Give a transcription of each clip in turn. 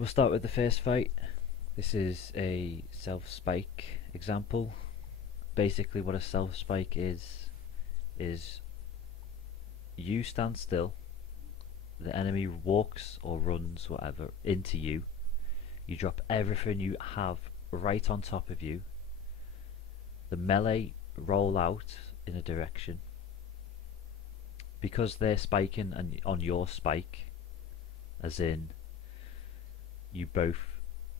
We'll start with the first fight. This is a self-spike example. Basically what a self-spike is you stand still, the enemy walks or runs, whatever, into you. You drop everything you have right on top of you. The melee roll out in a direction. Because they're spiking and on your spike, as in you both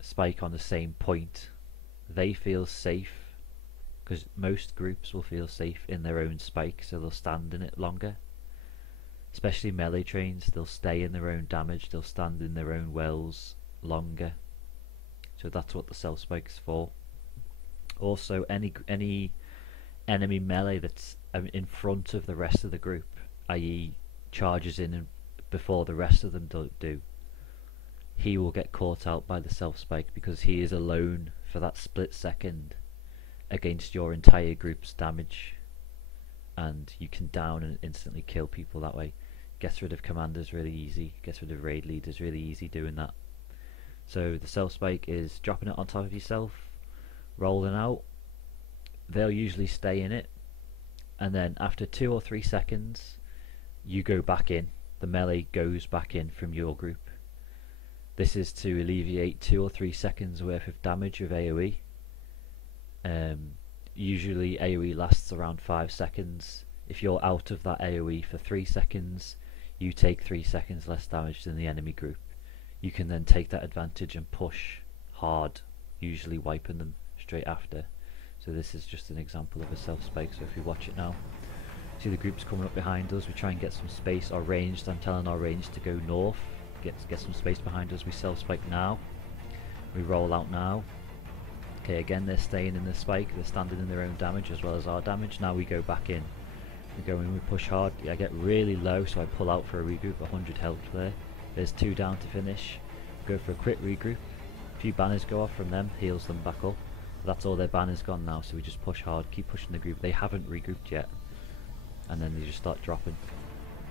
spike on the same point, they feel safe, because most groups will feel safe in their own spike, so they'll stand in it longer. Especially melee trains, they'll stay in their own damage, they'll stand in their own wells longer. So that's what the self spike's for. Also, any enemy melee that's in front of the rest of the group, i.e. charges in before the rest of them do, he will get caught out by the self spike, because he is alone for that split second against your entire group's damage, and you can down and instantly kill people that way. Gets rid of commanders really easy, gets rid of raid leaders really easy doing that. So the self spike is dropping it on top of yourself, rolling out. They'll usually stay in it, and then after 2 or 3 seconds you go back in. The melee goes back in from your group. This is to alleviate 2 or 3 seconds worth of damage of AoE. Usually AoE lasts around 5 seconds. If you're out of that AoE for 3 seconds, you take 3 seconds less damage than the enemy group. You can then take that advantage and push hard, usually wiping them straight after. So this is just an example of a self spike. So if you watch it now, see the groups coming up behind us, we try and get some space. Our ranged, I'm telling our ranged to go north, get some space behind us. We self spike now, we roll out now. Okay, again they're staying in the spike, they're standing in their own damage as well as our damage. Now we go back in, we go in, we push hard. I get really low, so I pull out for a regroup. 100 health there. There's 2 down to finish. Go for a quick regroup. A few banners go off from them, heals them back up. That's all their banners gone now, so we just push hard, keep pushing the group. They haven't regrouped yet, and then they just start dropping.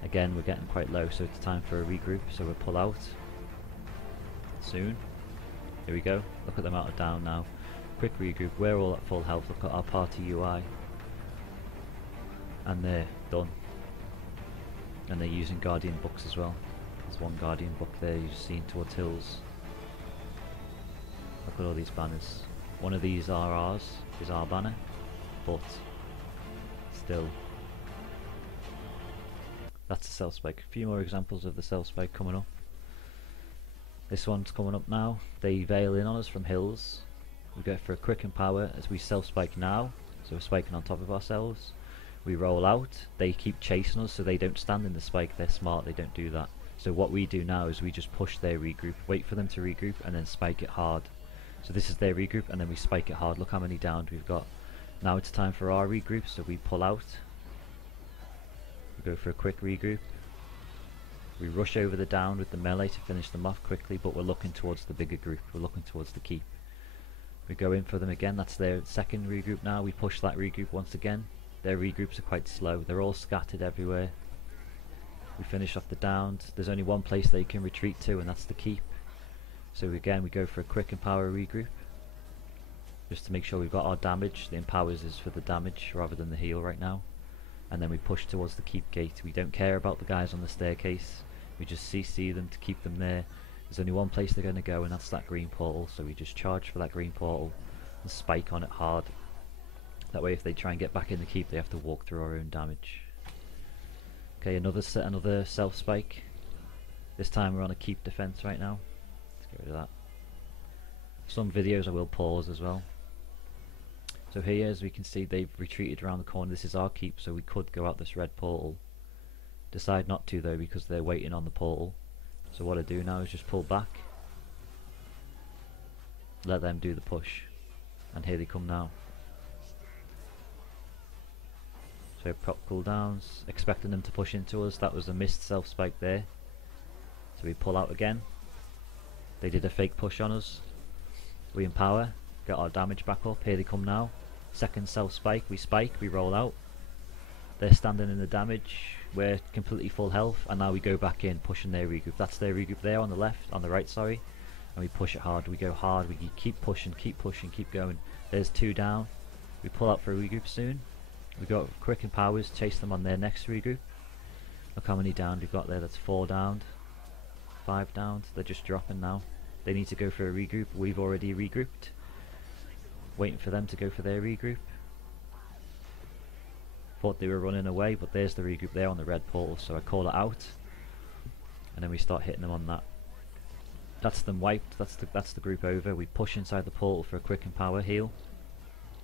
Again, we're getting quite low, so it's time for a regroup, so we'll pull out soon. Here we go, look at them out of down now. Quick regroup, we're all at full health. Look at our party UI, and they're done. And they're using guardian books as well. There's one guardian book there, you've seen towards hills. Look at all these banners. One of these are ours, is our banner, but still, that's a self spike. A few more examples of the self spike coming up. This one's coming up now. They veil in on us from hills. We go for a quick and power as we self spike now, so we're spiking on top of ourselves. We roll out, they keep chasing us, so they don't stand in the spike. They're smart, they don't do that. So what we do now is we just push their regroup, wait for them to regroup, and then spike it hard. So this is their regroup, and then we spike it hard. Look how many downed we've got. Now it's time for our regroup, so we pull out. We go for a quick regroup. We rush over the down with the melee to finish them off quickly, but we're looking towards the bigger group. We're looking towards the keep. We go in for them again. That's their second regroup now. We push that regroup once again. Their regroups are quite slow. They're all scattered everywhere. We finish off the downs. There's only one place they can retreat to, and that's the keep. So again, we go for a quick and power regroup, just to make sure we've got our damage. The empowers is for the damage rather than the heal right now. And then we push towards the keep gate. We don't care about the guys on the staircase. We just CC them to keep them there. There's only one place they're going to go, and that's that green portal. So we just charge for that green portal and spike on it hard. That way if they try and get back in the keep, they have to walk through our own damage. Okay, another self spike. This time we're on a keep defense right now. Get rid of that. Some videos I will pause as well. So here, as we can see, they've retreated around the corner. This is our keep, so we could go out this red portal. Decide not to though, because they're waiting on the portal. So what I do now is just pull back, let them do the push, and here they come now. So prop cooldowns, expecting them to push into us. That was a missed self spike there. So we pull out again. They did a fake push on us. We empower, get our damage back up. Here they come now. Second self spike, we roll out. They're standing in the damage. We're completely full health, and now we go back in, pushing their regroup. That's their regroup there on the left, on the right, sorry. and we push it hard. We go hard, we keep pushing, keep going. There's 2 down. We pull out for a regroup soon. We go quick and powers, chase them on their next regroup. Look how many down we've got there. That's 4 down, 5 down. They're just dropping now. They need to go for a regroup. We've already regrouped. Waiting for them to go for their regroup. Thought they were running away, but there's the regroup there on the red portal, so I call it out. And then we start hitting them on that. That's them wiped. That's the group over. We push inside the portal for a quick and power heal.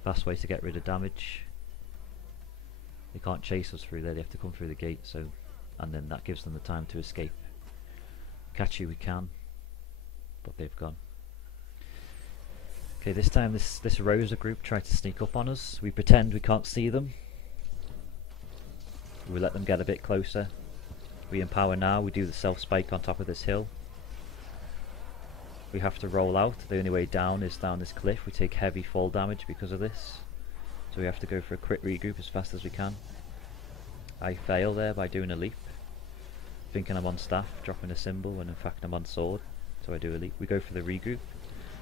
Fast way to get rid of damage. They can't chase us through there, they have to come through the gate, so, and then that gives them the time to escape. Catch you we can, but they've gone. Okay, this time this Rosa group tried to sneak up on us. We pretend we can't see them. We let them get a bit closer. We empower now, we do the self spike on top of this hill. We have to roll out. The only way down is down this cliff. We take heavy fall damage because of this. So we have to go for a quick regroup as fast as we can. I fail there by doing a leap. Thinking I'm on staff, dropping a symbol, when in fact I'm on sword. So I do a leap. We go for the regroup.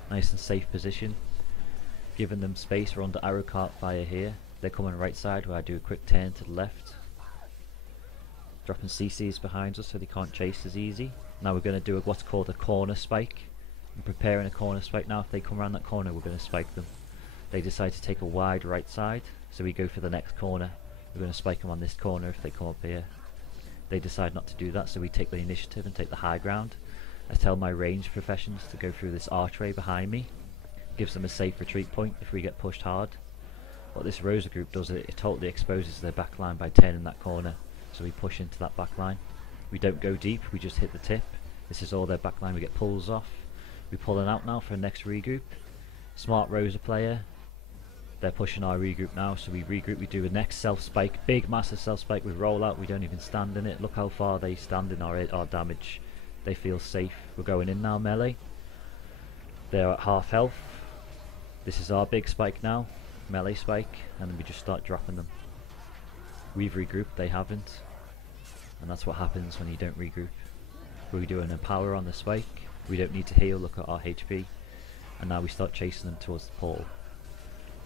Nice and safe position. Giving them space. We're under arrow cart fire here. They're coming right side where I do a quick turn to the left. Dropping CCs behind us so they can't chase as easy. Now we're going to do what's called a corner spike. I'm preparing a corner spike now. If they come around that corner, we're going to spike them. They decide to take a wide right side, so we go for the next corner. We're going to spike them on this corner if they come up here. They decide not to do that, so we take the initiative and take the high ground. I tell my range professions to go through this archway behind me. Gives them a safe retreat point if we get pushed hard. What this Rosa group does, it totally exposes their backline by turning that corner. So we push into that backline. We don't go deep, we just hit the tip. This is all their backline, we get pulls off. We're pulling out now for a next regroup. Smart Rosa player. They're pushing our regroup now, so we regroup, we do a next self spike, big massive self spike, we roll out, we don't even stand in it. Look how far they stand in our damage. They feel safe. We're going in now, melee. They're at half health. This is our big spike now, melee spike, and then we just start dropping them. We've regrouped, they haven't. And that's what happens when you don't regroup. We do an empower on the spike, we don't need to heal, look at our HP. And now we start chasing them towards the portal.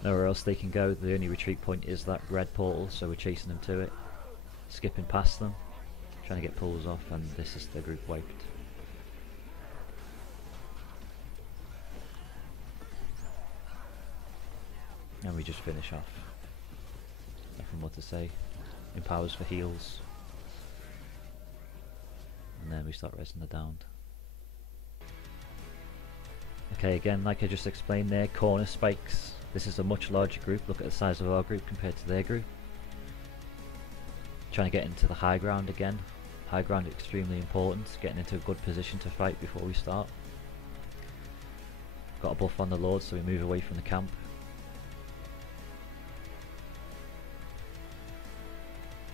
Nowhere else they can go, the only retreat point is that red portal, so we're chasing them to it. Skipping past them, trying to get pulls off, and this is the group wiped. And we just finish off. Nothing more to say. Empowers for heals. And then we start resing the downed. Okay, again, like I just explained there, corner spikes. This is a much larger group. Look at the size of our group compared to their group. Trying to get into the high ground again. High ground is extremely important. Getting into a good position to fight before we start. Got a buff on the Lord, so we move away from the camp.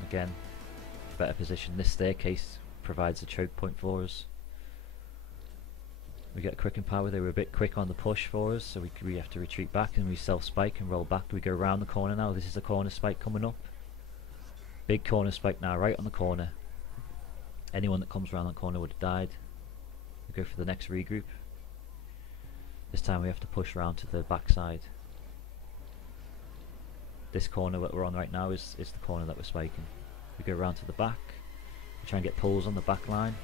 Again, better position. This staircase provides a choke point for us. We get quick and power. They were a bit quick on the push for us, so we have to retreat back, and we self spike and roll back. We go around the corner now. This is a corner spike coming up. Big corner spike now, right on the corner. Anyone that comes around that corner would have died. We go for the next regroup. This time we have to push around to the back side. This corner that we're on right now is the corner that we're spiking. We go around to the back. We try and get pulls on the back line.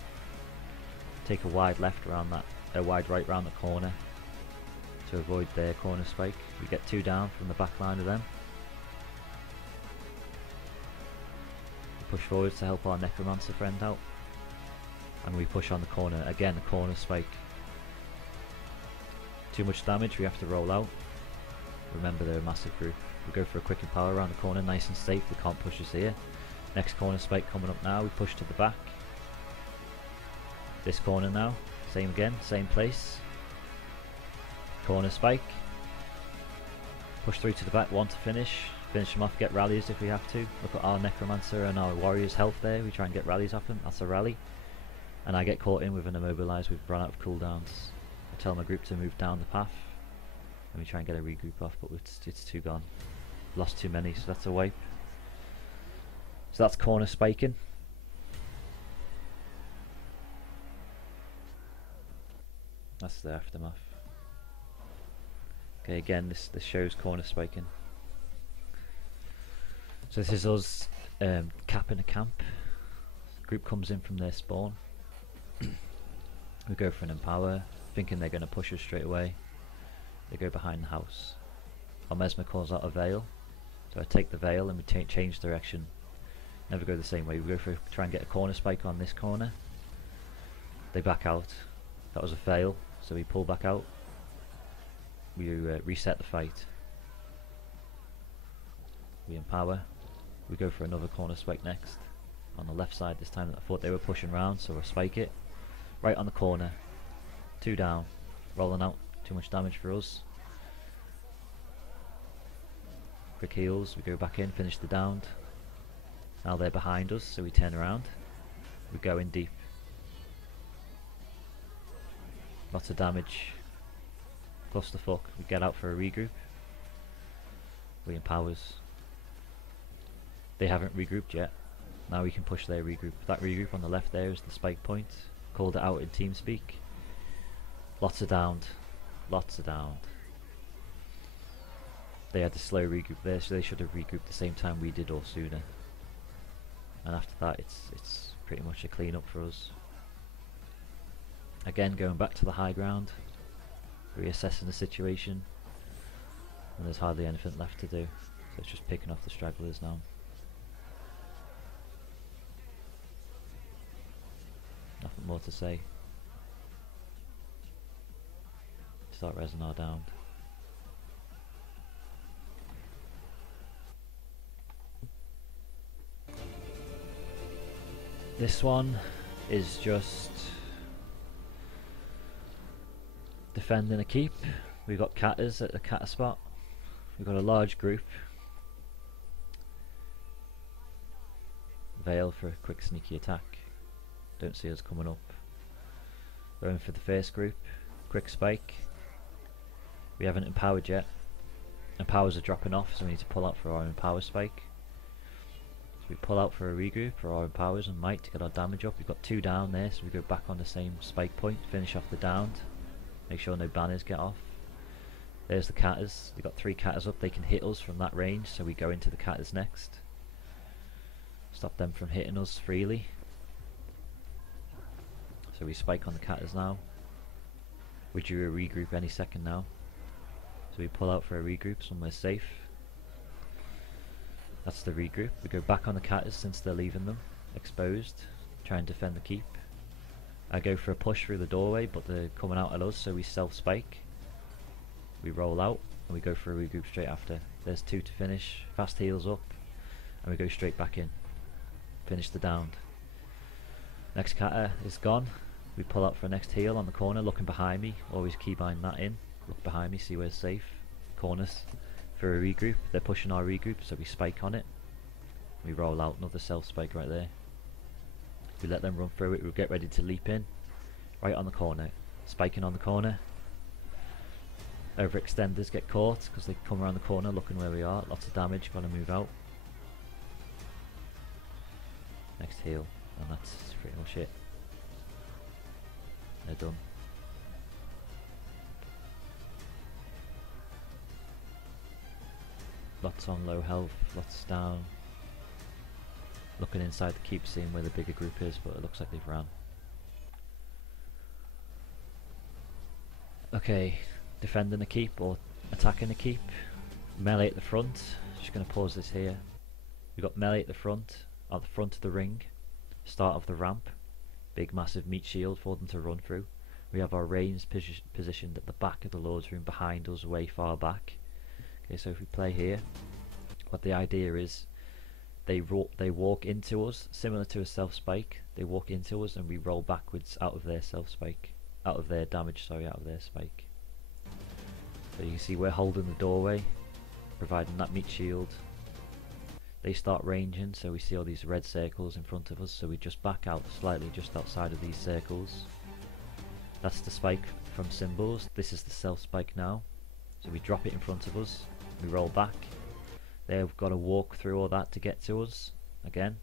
Take a wide left around that, a wide right around the corner to avoid their corner spike. We get 2 down from the back line of them. We push forwards to help our necromancer friend out. And we push on the corner, again a corner spike. Too much damage, we have to roll out. Remember they're a massive group. We go for a quick and power around the corner, nice and safe, they can't push us here. Next corner spike coming up now, we push to the back. This corner now, same again, same place. Corner spike. Push through to the back, one to finish. Finish them off, get rallies if we have to. Look at our necromancer and our warrior's health there, we try and get rallies off them, that's a rally. And I get caught in with an immobilize, we've run out of cooldowns. I tell my group to move down the path. And we try and get a regroup off, but it's too gone. Lost too many, so that's a wipe. So that's corner spiking. That's the aftermath. Okay, again, this shows corner spiking. So this is us capping a camp. Group comes in from their spawn. We go for an empower, thinking they're going to push us straight away. They go behind the house. Our Mesmer calls out a veil, so I take the veil and we change direction. Never go the same way. We go for try and get a corner spike on this corner. They back out. That was a fail, so we pull back out. We reset the fight. We empower. We go for another corner spike next. On the left side this time. I thought they were pushing round, so we'll spike it. Right on the corner. 2 down. Rolling out. Too much damage for us. Quick heals. We go back in, finish the downed. Now they're behind us, so we turn around. We go in deep. Lots of damage. Clusterfuck. We get out for a regroup. We empowers. They haven't regrouped yet. Now we can push their regroup. That regroup on the left there is the spike point. Called it out in TeamSpeak. Lots of downed. Lots of downed. They had to slow regroup there, so they should have regrouped the same time we did or sooner. And after that it's pretty much a clean up for us. Again, going back to the high ground, reassessing the situation, and there's hardly anything left to do, so it's just picking off the stragglers now. Nothing more to say. Start resing our down. This one is just defending a keep. We've got catters at the catter spot. We've got a large group. Veil for a quick sneaky attack. Don't see us coming up. Going for the first group. Quick spike. We haven't empowered yet. Empowers are dropping off, so we need to pull out for our empower spike. So we pull out for a regroup for our empowers and might to get our damage up. We've got 2 down there, so we go back on the same spike point, finish off the downed. Make sure no banners get off. There's the catters. We've got 3 catters up. They can hit us from that range, so we go into the catters next. Stop them from hitting us freely. So we spike on the catters now. We drew a regroup any second now. So we pull out for a regroup somewhere safe. That's the regroup. We go back on the catters since they're leaving them exposed. Try and defend the keep. I go for a push through the doorway, but they're coming out at us, so we self-spike. We roll out, and we go for a regroup straight after. There's 2 to finish. Fast heals up, and we go straight back in. Finish the downed. Next catter is gone. We pull out for a next heal on the corner, looking behind me. Always keybind that in. Look behind me, see where's safe. Corners for a regroup. They're pushing our regroup, so we spike on it. We roll out, another self-spike right there. We let them run through it. We'll get ready to leap in. Right on the corner. Spiking on the corner. Overextenders get caught because they come around the corner looking where we are. Lots of damage, gotta move out. Next heal. And that's pretty much it. They're done. Lots on low health, lots down. Looking inside the keep, seeing where the bigger group is, but it looks like they've ran. Okay, defending a keep or attacking a keep. Melee at the front. Just going to pause this here. We've got melee at the front of the ring. Start of the ramp. Big massive meat shield for them to run through. We have our ranged positioned at the back of the Lord's Room behind us, way far back. Okay, so if we play here, what the idea is, they walk into us, similar to a self-spike. They walk into us and we roll backwards out of their self-spike. Out of their damage, sorry, out of their spike. So you can see we're holding the doorway, providing that meat shield. They start ranging, so we see all these red circles in front of us, so we just back out slightly just outside of these circles. That's the spike from symbols. This is the self-spike now. So we drop it in front of us, we roll back. They've got to walk through all that to get to us. Again,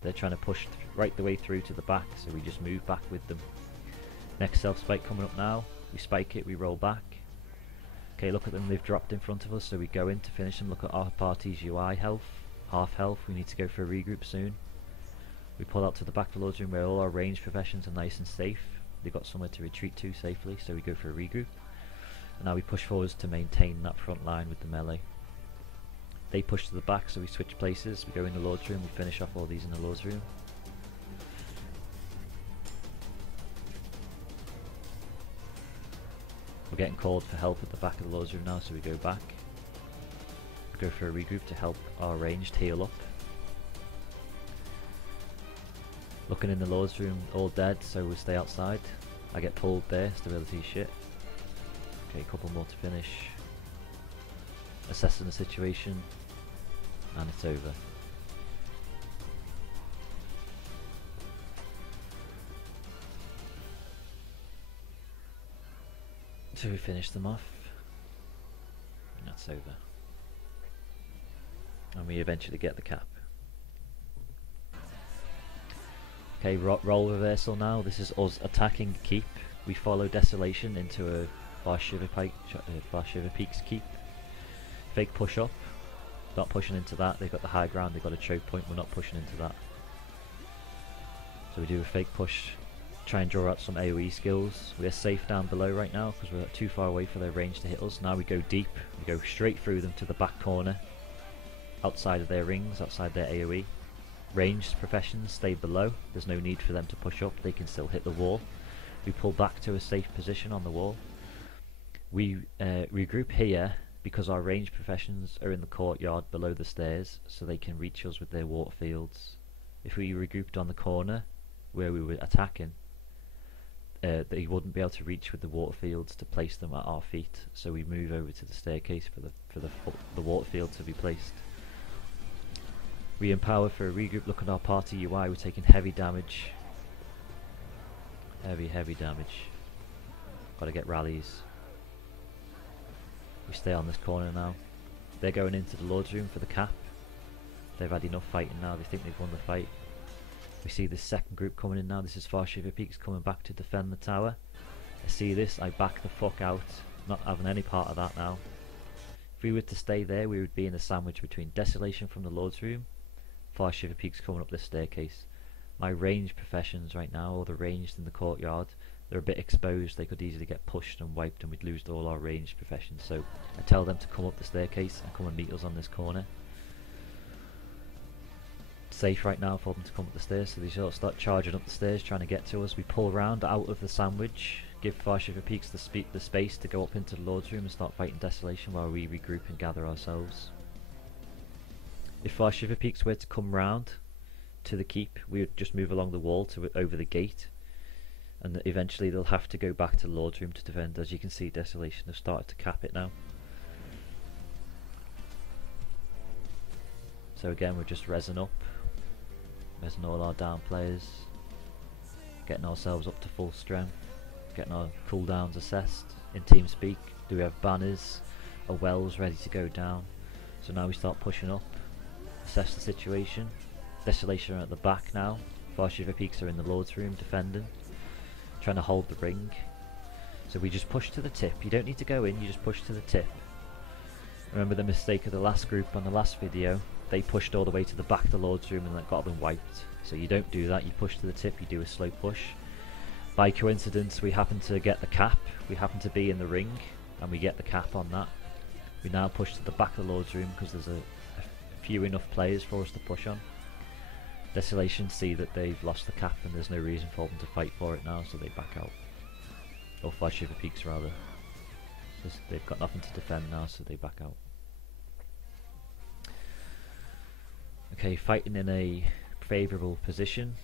they're trying to push right the way through to the back, so we just move back with them. Next self-spike coming up now. We spike it, we roll back. Okay, look at them, they've dropped in front of us, so we go in to finish them. Look at our party's UI health, half health. We need to go for a regroup soon. We pull out to the back of the Lord's Room where all our ranged professions are nice and safe. They've got somewhere to retreat to safely, so we go for a regroup. And now we push forwards to maintain that front line with the melee. They push to the back, so we switch places. We go in the Lord's Room, we finish off all these in the Lord's Room. We're getting called for help at the back of the Lord's Room now, so we go back. We go for a regroup to help our ranged heal up. Looking in the Lord's Room, all dead, so we stay outside. I get pulled there, stability shit. Okay, a couple more to finish. Assessing the situation, and it's over. So we finish them off, and that's over. And we eventually get the cap. Okay, roll reversal now. This is us attacking keep. We follow Desolation into a Far Shiver Peaks keep. Fake push up. Not pushing into that. They've got the high ground. They've got a choke point. We're not pushing into that. So we do a fake push. Try and draw out some AoE skills. We are safe down below right now because we're too far away for their range to hit us. Now we go deep. We go straight through them to the back corner. Outside of their rings. Outside their AoE. Ranged professions stay below. There's no need for them to push up. They can still hit the wall. We pull back to a safe position on the wall. We regroup here because our ranged professions are in the courtyard below the stairs, so they can reach us with their water fields. If we regrouped on the corner where we were attacking, they wouldn't be able to reach with the water fields to place them at our feet. So we move over to the staircase for the water field to be placed. We empower for a regroup. Look at our party UI. We're taking heavy damage. Heavy damage. Gotta get rallies. We stay on this corner now. They're going into the Lord's Room for the cap. They've had enough fighting now. They think they've won the fight. We see this second group coming in now. This is Far Shiver Peaks coming back to defend the tower. I see this. I back the fuck out. Not having any part of that now. If we were to stay there, we would be in a sandwich between Desolation from the Lord's Room, Far Shiver Peaks coming up this staircase. My ranged professions right now, or the ranged in the courtyard, they're a bit exposed. They could easily get pushed and wiped and we'd lose all our ranged professions. So I tell them to come up the staircase and come and meet us on this corner. It's safe right now for them to come up the stairs, so they sort of start charging up the stairs trying to get to us. We pull round out of the sandwich, give Far Shiver Peaks the space to go up into the Lord's Room and start fighting Desolation while we regroup and gather ourselves. If Far Shiver Peaks were to come round to the keep, we would just move along the wall to over the gate, and eventually they'll have to go back to the Lord's Room to defend. As you can see, Desolation have started to cap it now. So again, we're just rezzing up, rezzing all our down players, getting ourselves up to full strength, getting our cooldowns assessed in TeamSpeak. Do we have banners? Are wells ready to go down? So now we start pushing up, assess the situation. Desolation are at the back now. Far Shiver Peaks are in the Lord's Room defending, trying to hold the ring. So we just push to the tip. You don't need to go in, you just push to the tip. Remember the mistake of the last group on the last video? They pushed all the way to the back of the Lord's Room and that got them wiped. So you don't do that, you push to the tip, you do a slow push. By coincidence we happen to get the cap, we happen to be in the ring and we get the cap on that. We now push to the back of the Lord's Room because there's a few enough players for us to push on. Desolation see that they've lost the cap and there's no reason for them to fight for it now, so they back out. Or Far Shiver Peaks rather. They've got nothing to defend now, so they back out. Okay, fighting in a favourable position.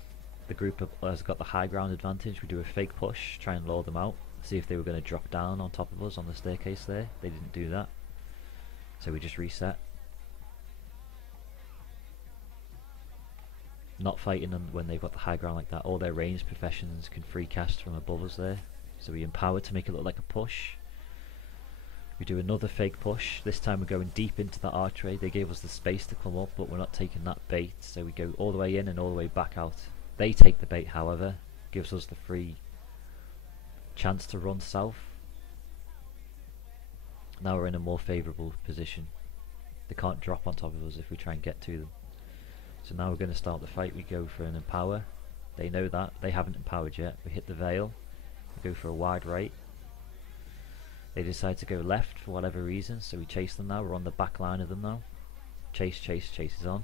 The group has got the high ground advantage. We do a fake push, try and lure them out. See if they were going to drop down on top of us on the staircase there. They didn't do that. So we just reset. Not fighting them when they've got the high ground like that. All their ranged professions can free cast from above us there. So we empower to make it look like a push. We do another fake push. This time we're going deep into the archway. They gave us the space to come up, but we're not taking that bait. So we go all the way in and all the way back out. They take the bait, however. Gives us the free chance to run south. Now we're in a more favourable position. They can't drop on top of us if we try and get to them. So now we're going to start the fight. We go for an empower. They know that. They haven't empowered yet. We hit the veil. We go for a wide right. They decide to go left for whatever reason, so we chase them now. We're on the back line of them now. Chase, chase, chase is on.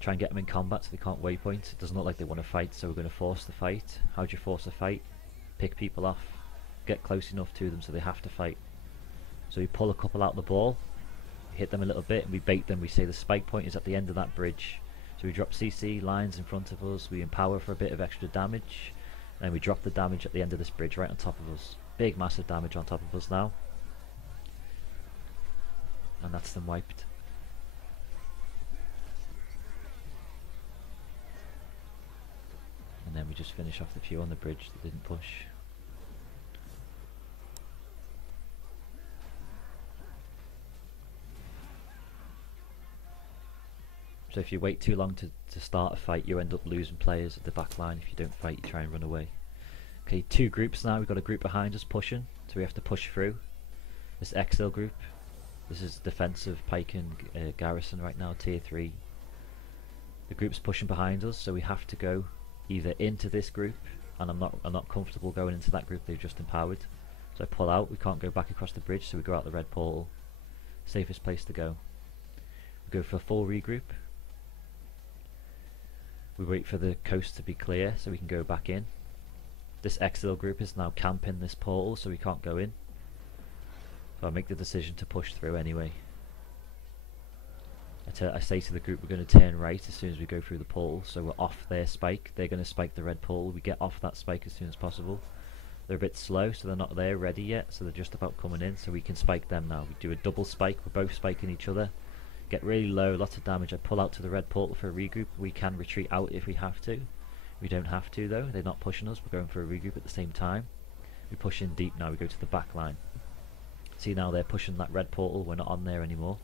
Try and get them in combat so they can't waypoint. It doesn't look like they want to fight, so we're going to force the fight. How do you force a fight? Pick people off. Get close enough to them so they have to fight. So we pull a couple out the ball, hit them a little bit, and we bait them. We say the spike point is at the end of that bridge. So we drop CC lines in front of us, we empower for a bit of extra damage, and we drop the damage at the end of this bridge right on top of us. Big massive damage on top of us now. And that's them wiped. And then we just finish off the few on the bridge that didn't push. So if you wait too long to start a fight, you end up losing players at the back line. If you don't fight, you try and run away. Okay, two groups now. We've got a group behind us pushing, so we have to push through. This XL group, this is defensive Pike and Garrison right now, tier 3. The group's pushing behind us, so we have to go either into this group, and I'm not comfortable going into that group they've just empowered. So I pull out. We can't go back across the bridge, so we go out the red portal. Safest place to go. We go for a full regroup. We wait for the coast to be clear so we can go back in. This XL group is now camping this portal, so we can't go in. So I make the decision to push through anyway. I say to the group we're going to turn right as soon as we go through the portal, so we're off their spike. They're going to spike the red portal. We get off that spike as soon as possible. They're a bit slow, so they're not there ready yet, so they're just about coming in, so we can spike them now. We do a double spike, we're both spiking each other. Get really low, lots of damage. I pull out to the red portal for a regroup. We can retreat out if we have to. We don't have to though, they're not pushing us, we're going for a regroup at the same time. We push in deep now, we go to the back line. See now they're pushing that red portal, we're not on there anymore.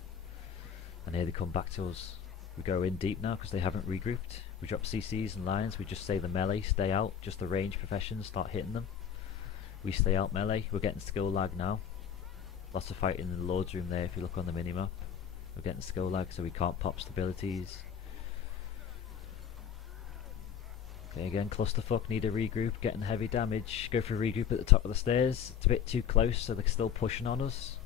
And here they come back to us. We go in deep now because they haven't regrouped. We drop CCs and lines, we just say the melee, stay out, just the range professions, start hitting them. We stay out melee, we're getting skill lag now. Lots of fighting in the Lord's room there if you look on the minimap. We're getting skill lag so we can't pop stabilities. Okay, again, clusterfuck, need a regroup, getting heavy damage. Go for a regroup at the top of the stairs. It's a bit too close, so they're still pushing on us.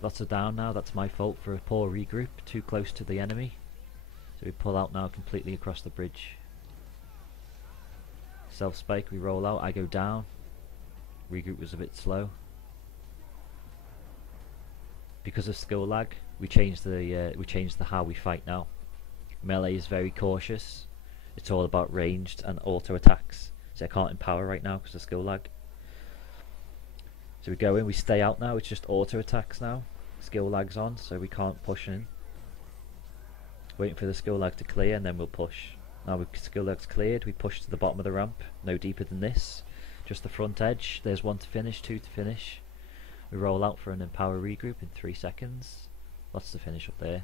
Lots are down now, that's my fault for a poor regroup, too close to the enemy. So we pull out now completely across the bridge. Self spike, we roll out, I go down. Regroup was a bit slow. Because of skill lag, we changed the how we fight now. Melee is very cautious. It's all about ranged and auto attacks. So I can't empower right now because of skill lag. So we go in, we stay out now. It's just auto attacks now. Skill lag's on, so we can't push in. Waiting for the skill lag to clear, and then we'll push. Now the skill lag's cleared, we push to the bottom of the ramp. No deeper than this. Just the front edge. There's 1 to finish, 2 to finish. We roll out for an empower regroup in 3 seconds. Lots to finish up there.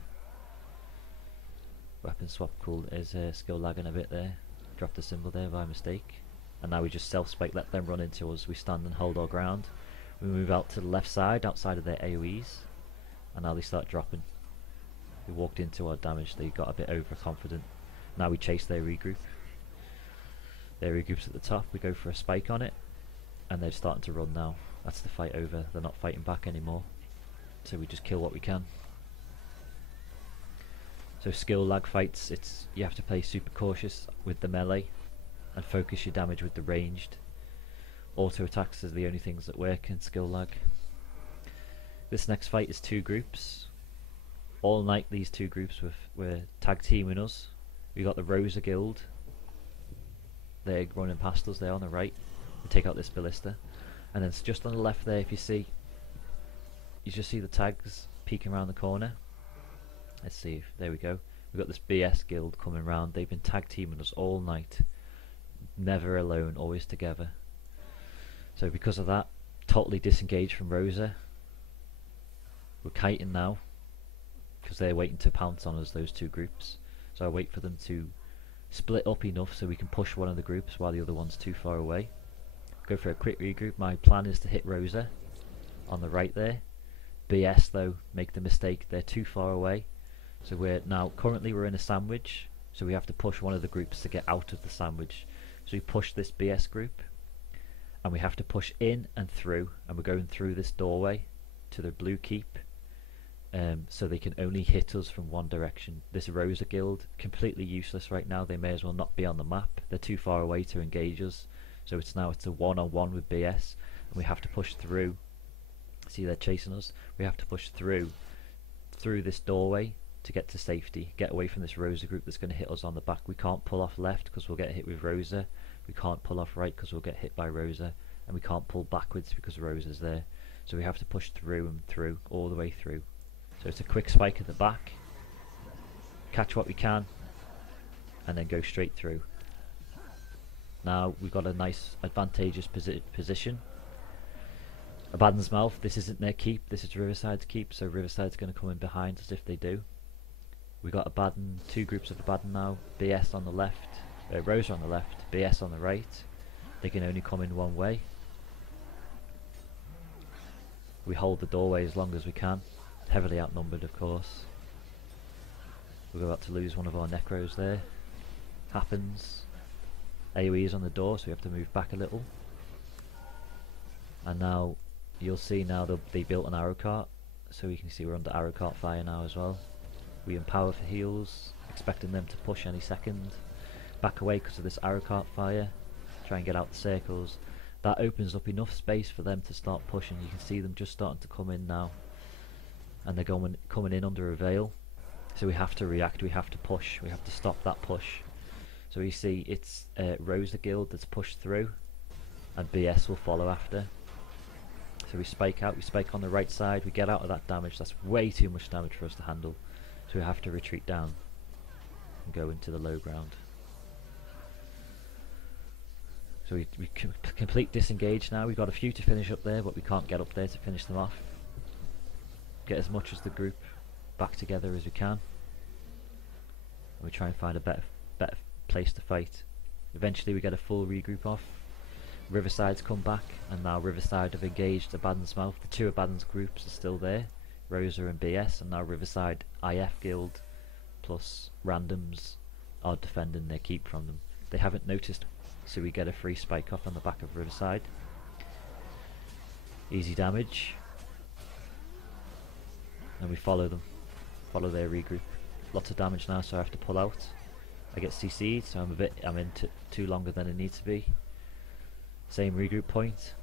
Weapon swap cool is skill lagging a bit there. Dropped the symbol there by mistake. And now we just self spike, let them run into us. We stand and hold our ground. We move out to the left side, outside of their AoEs. And now they start dropping. We walked into our damage, they got a bit overconfident. Now we chase their regroup. Their regroup's at the top, we go for a spike on it. And they're starting to run now. That's the fight over, they're not fighting back anymore. So we just kill what we can. So skill lag fights, you have to play super cautious with the melee and focus your damage with the ranged. Auto attacks are the only things that work in skill lag. This next fight is 2 groups. All night these 2 groups were tag teaming us. We got the Rosa Guild. They're running past us there on the right. We take out this ballista. And then just on the left there, if you see, you just see the tags peeking around the corner. Let's see if, there we go. We've got this BS guild coming round. They've been tag teaming us all night. Never alone, always together. So because of that, totally disengaged from Rosa. We're kiting now, because they're waiting to pounce on us, those 2 groups. So I wait for them to split up enough so we can push one of the groups while the other one's too far away. Go for a quick regroup. My plan is to hit Rosa on the right there. BS though make the mistake, they're too far away, so currently we're in a sandwich, so we have to push one of the groups to get out of the sandwich. So we push this BS group and we have to push in and through, and we're going through this doorway to the blue keep, so they can only hit us from one direction. This Rosa guild, completely useless right now, they may as well not be on the map, they're too far away to engage us. So it's a one-on-one with BS, and we have to push through. See, they're chasing us. We have to push through this doorway to get to safety, get away from this Rosa group that's going to hit us on the back. We can't pull off left because we'll get hit with Rosa. We can't pull off right because we'll get hit by Rosa, and we can't pull backwards because Rosa's there. So we have to push through and through, all the way through. So it's a quick spike at the back, catch what we can, and then go straight through. Now we've got a nice advantageous position. Abaddon's Mouth, this isn't their keep, this is Riverside's keep, so Riverside's going to come in behind us if they do. We've got Abaddon, two groups of Abaddon now, BS on the left, Rosa on the left, BS on the right. They can only come in one way. We hold the doorway as long as we can, heavily outnumbered of course. We're about to lose one of our Necros there. Happens. AoE is on the door, so we have to move back a little. And now you'll see now they built an arrow cart, so you can see we're under arrow cart fire now as well. We empower for heals, expecting them to push any second. Back away because of this arrow cart fire. Try and get out the circles. That opens up enough space for them to start pushing. You can see them just starting to come in now, and they're coming in under a veil. So we have to react, we have to push, we have to stop that push. So you see it's Rosa guild that's pushed through, and BS will follow after. So we spike out, we spike on the right side, we get out of that damage. That's way too much damage for us to handle, so we have to retreat down and go into the low ground. So we complete disengage now. We've got a few to finish up there, but we can't get up there to finish them off. Get as much as the group back together as we can, and we try and find a better place to fight. Eventually we get a full regroup off. Riverside's come back, and now Riverside have engaged Abaddon's Mouth. The two Abaddon's groups are still there, Rosa and BS, and now Riverside IF guild plus randoms are defending their keep from them. They haven't noticed, so we get a free spike off on the back of Riverside. Easy damage, and we follow them, follow their regroup. Lots of damage now, so I have to pull out. I get CC'd, so I'm in too longer than I need to be. Same regroup point,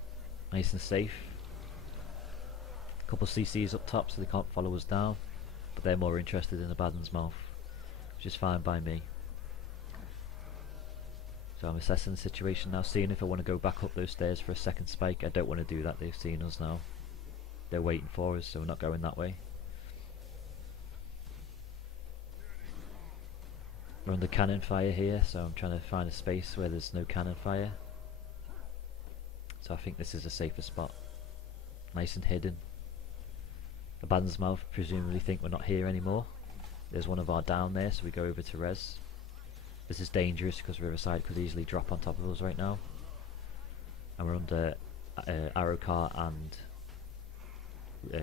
nice and safe. A couple CCs up top so they can't follow us down, but they're more interested in Abaddon's Mouth, which is fine by me. So I'm assessing the situation now, seeing if I want to go back up those stairs for a second spike. I don't want to do that, they've seen us now. They're waiting for us, so we're not going that way. We're under cannon fire here, so I'm trying to find a space where there's no cannon fire. So I think this is a safer spot. Nice and hidden. Abaddon's Mouth presumably think we're not here anymore. There's one of our down there, so we go over to res. This is dangerous because Riverside could easily drop on top of us right now. And we're under arrow cart and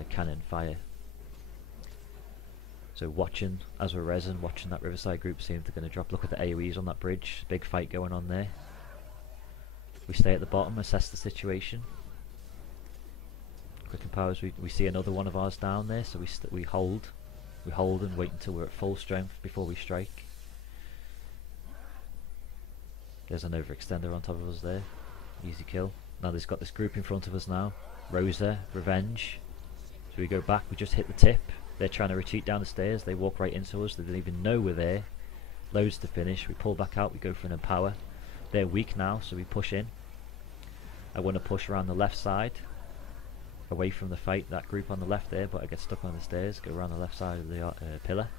cannon fire. So watching, as we're resin, watching that Riverside group, see if they're going to drop. Look at the AoEs on that bridge, big fight going on there. We stay at the bottom, assess the situation. Quick empowers, we see another one of ours down there, so we hold and wait until we're at full strength before we strike. There's an overextender on top of us there, easy kill. Now there's got this group in front of us now, Rosa, Revenge. So we go back, we just hit the tip. They're trying to retreat down the stairs, they walk right into us, they don't even know we're there. Loads to finish, we pull back out, we go for an empower. They're weak now, so we push in. I want to push around the left side, away from the fight, that group on the left there, but I get stuck on the stairs, go around the left side of the pillar.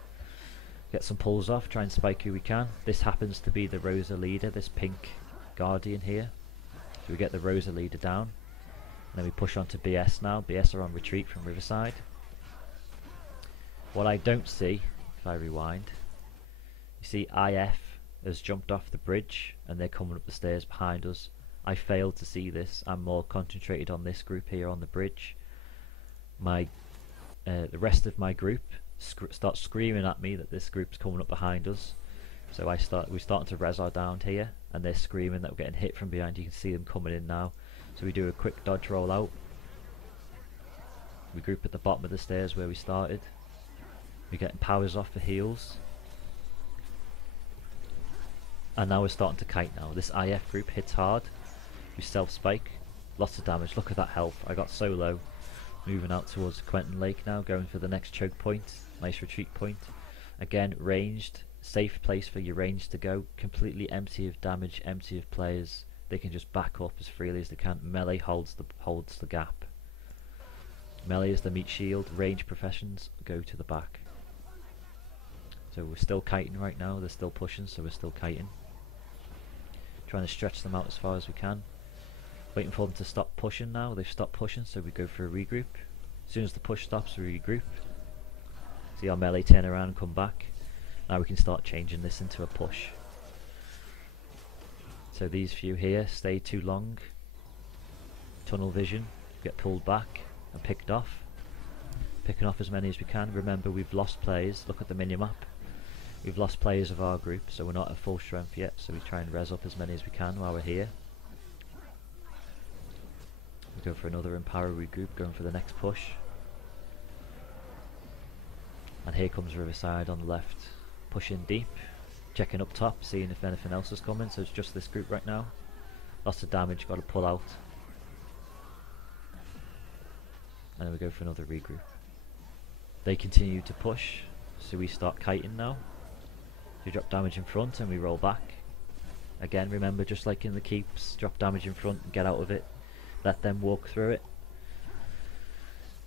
Get some pulls off, try and spike who we can. This happens to be the Rosa leader, this pink guardian here. So we get the Rosa leader down, and then we push on to BS now. BS are on retreat from Riverside. What I don't see, if I rewind, you see IF has jumped off the bridge and they're coming up the stairs behind us. I failed to see this. I'm more concentrated on this group here on the bridge. my the rest of my group start screaming at me that this group's coming up behind us. So we're starting to res our down here, and they're screaming that we're getting hit from behind. You can see them coming in now. So we do a quick dodge roll out. We group at the bottom of the stairs where we started. We're getting powers off for heals. And now we're starting to kite now. This IF group hits hard. We self-spike. Lots of damage. Look at that health. I got so low. Moving out towards Quentin Lake now. Going for the next choke point. Nice retreat point. Again, ranged. Safe place for your range to go. Completely empty of damage. Empty of players. They can just back up as freely as they can. Melee holds the gap. Melee is the meat shield. Range professions go to the back. So we're still kiting right now. They're still pushing, so we're still kiting. Trying to stretch them out as far as we can. Waiting for them to stop pushing now. They've stopped pushing, so we go for a regroup. As soon as the push stops, we regroup. See our melee turn around and come back. Now we can start changing this into a push. So these few here stay too long. Tunnel vision. Get pulled back and picked off. Picking off as many as we can. Remember, we've lost players. Look at the minimap. We've lost players of our group, so we're not at full strength yet, so we try and res up as many as we can while we're here. We go for another Empower regroup, going for the next push. And here comes Riverside on the left, pushing deep, checking up top, seeing if anything else is coming, so it's just this group right now. Lots of damage, got to pull out. And then we go for another regroup. They continue to push, so we start kiting now. We drop damage in front and we roll back. Again, remember, just like in the keeps, drop damage in front and get out of it. Let them walk through it.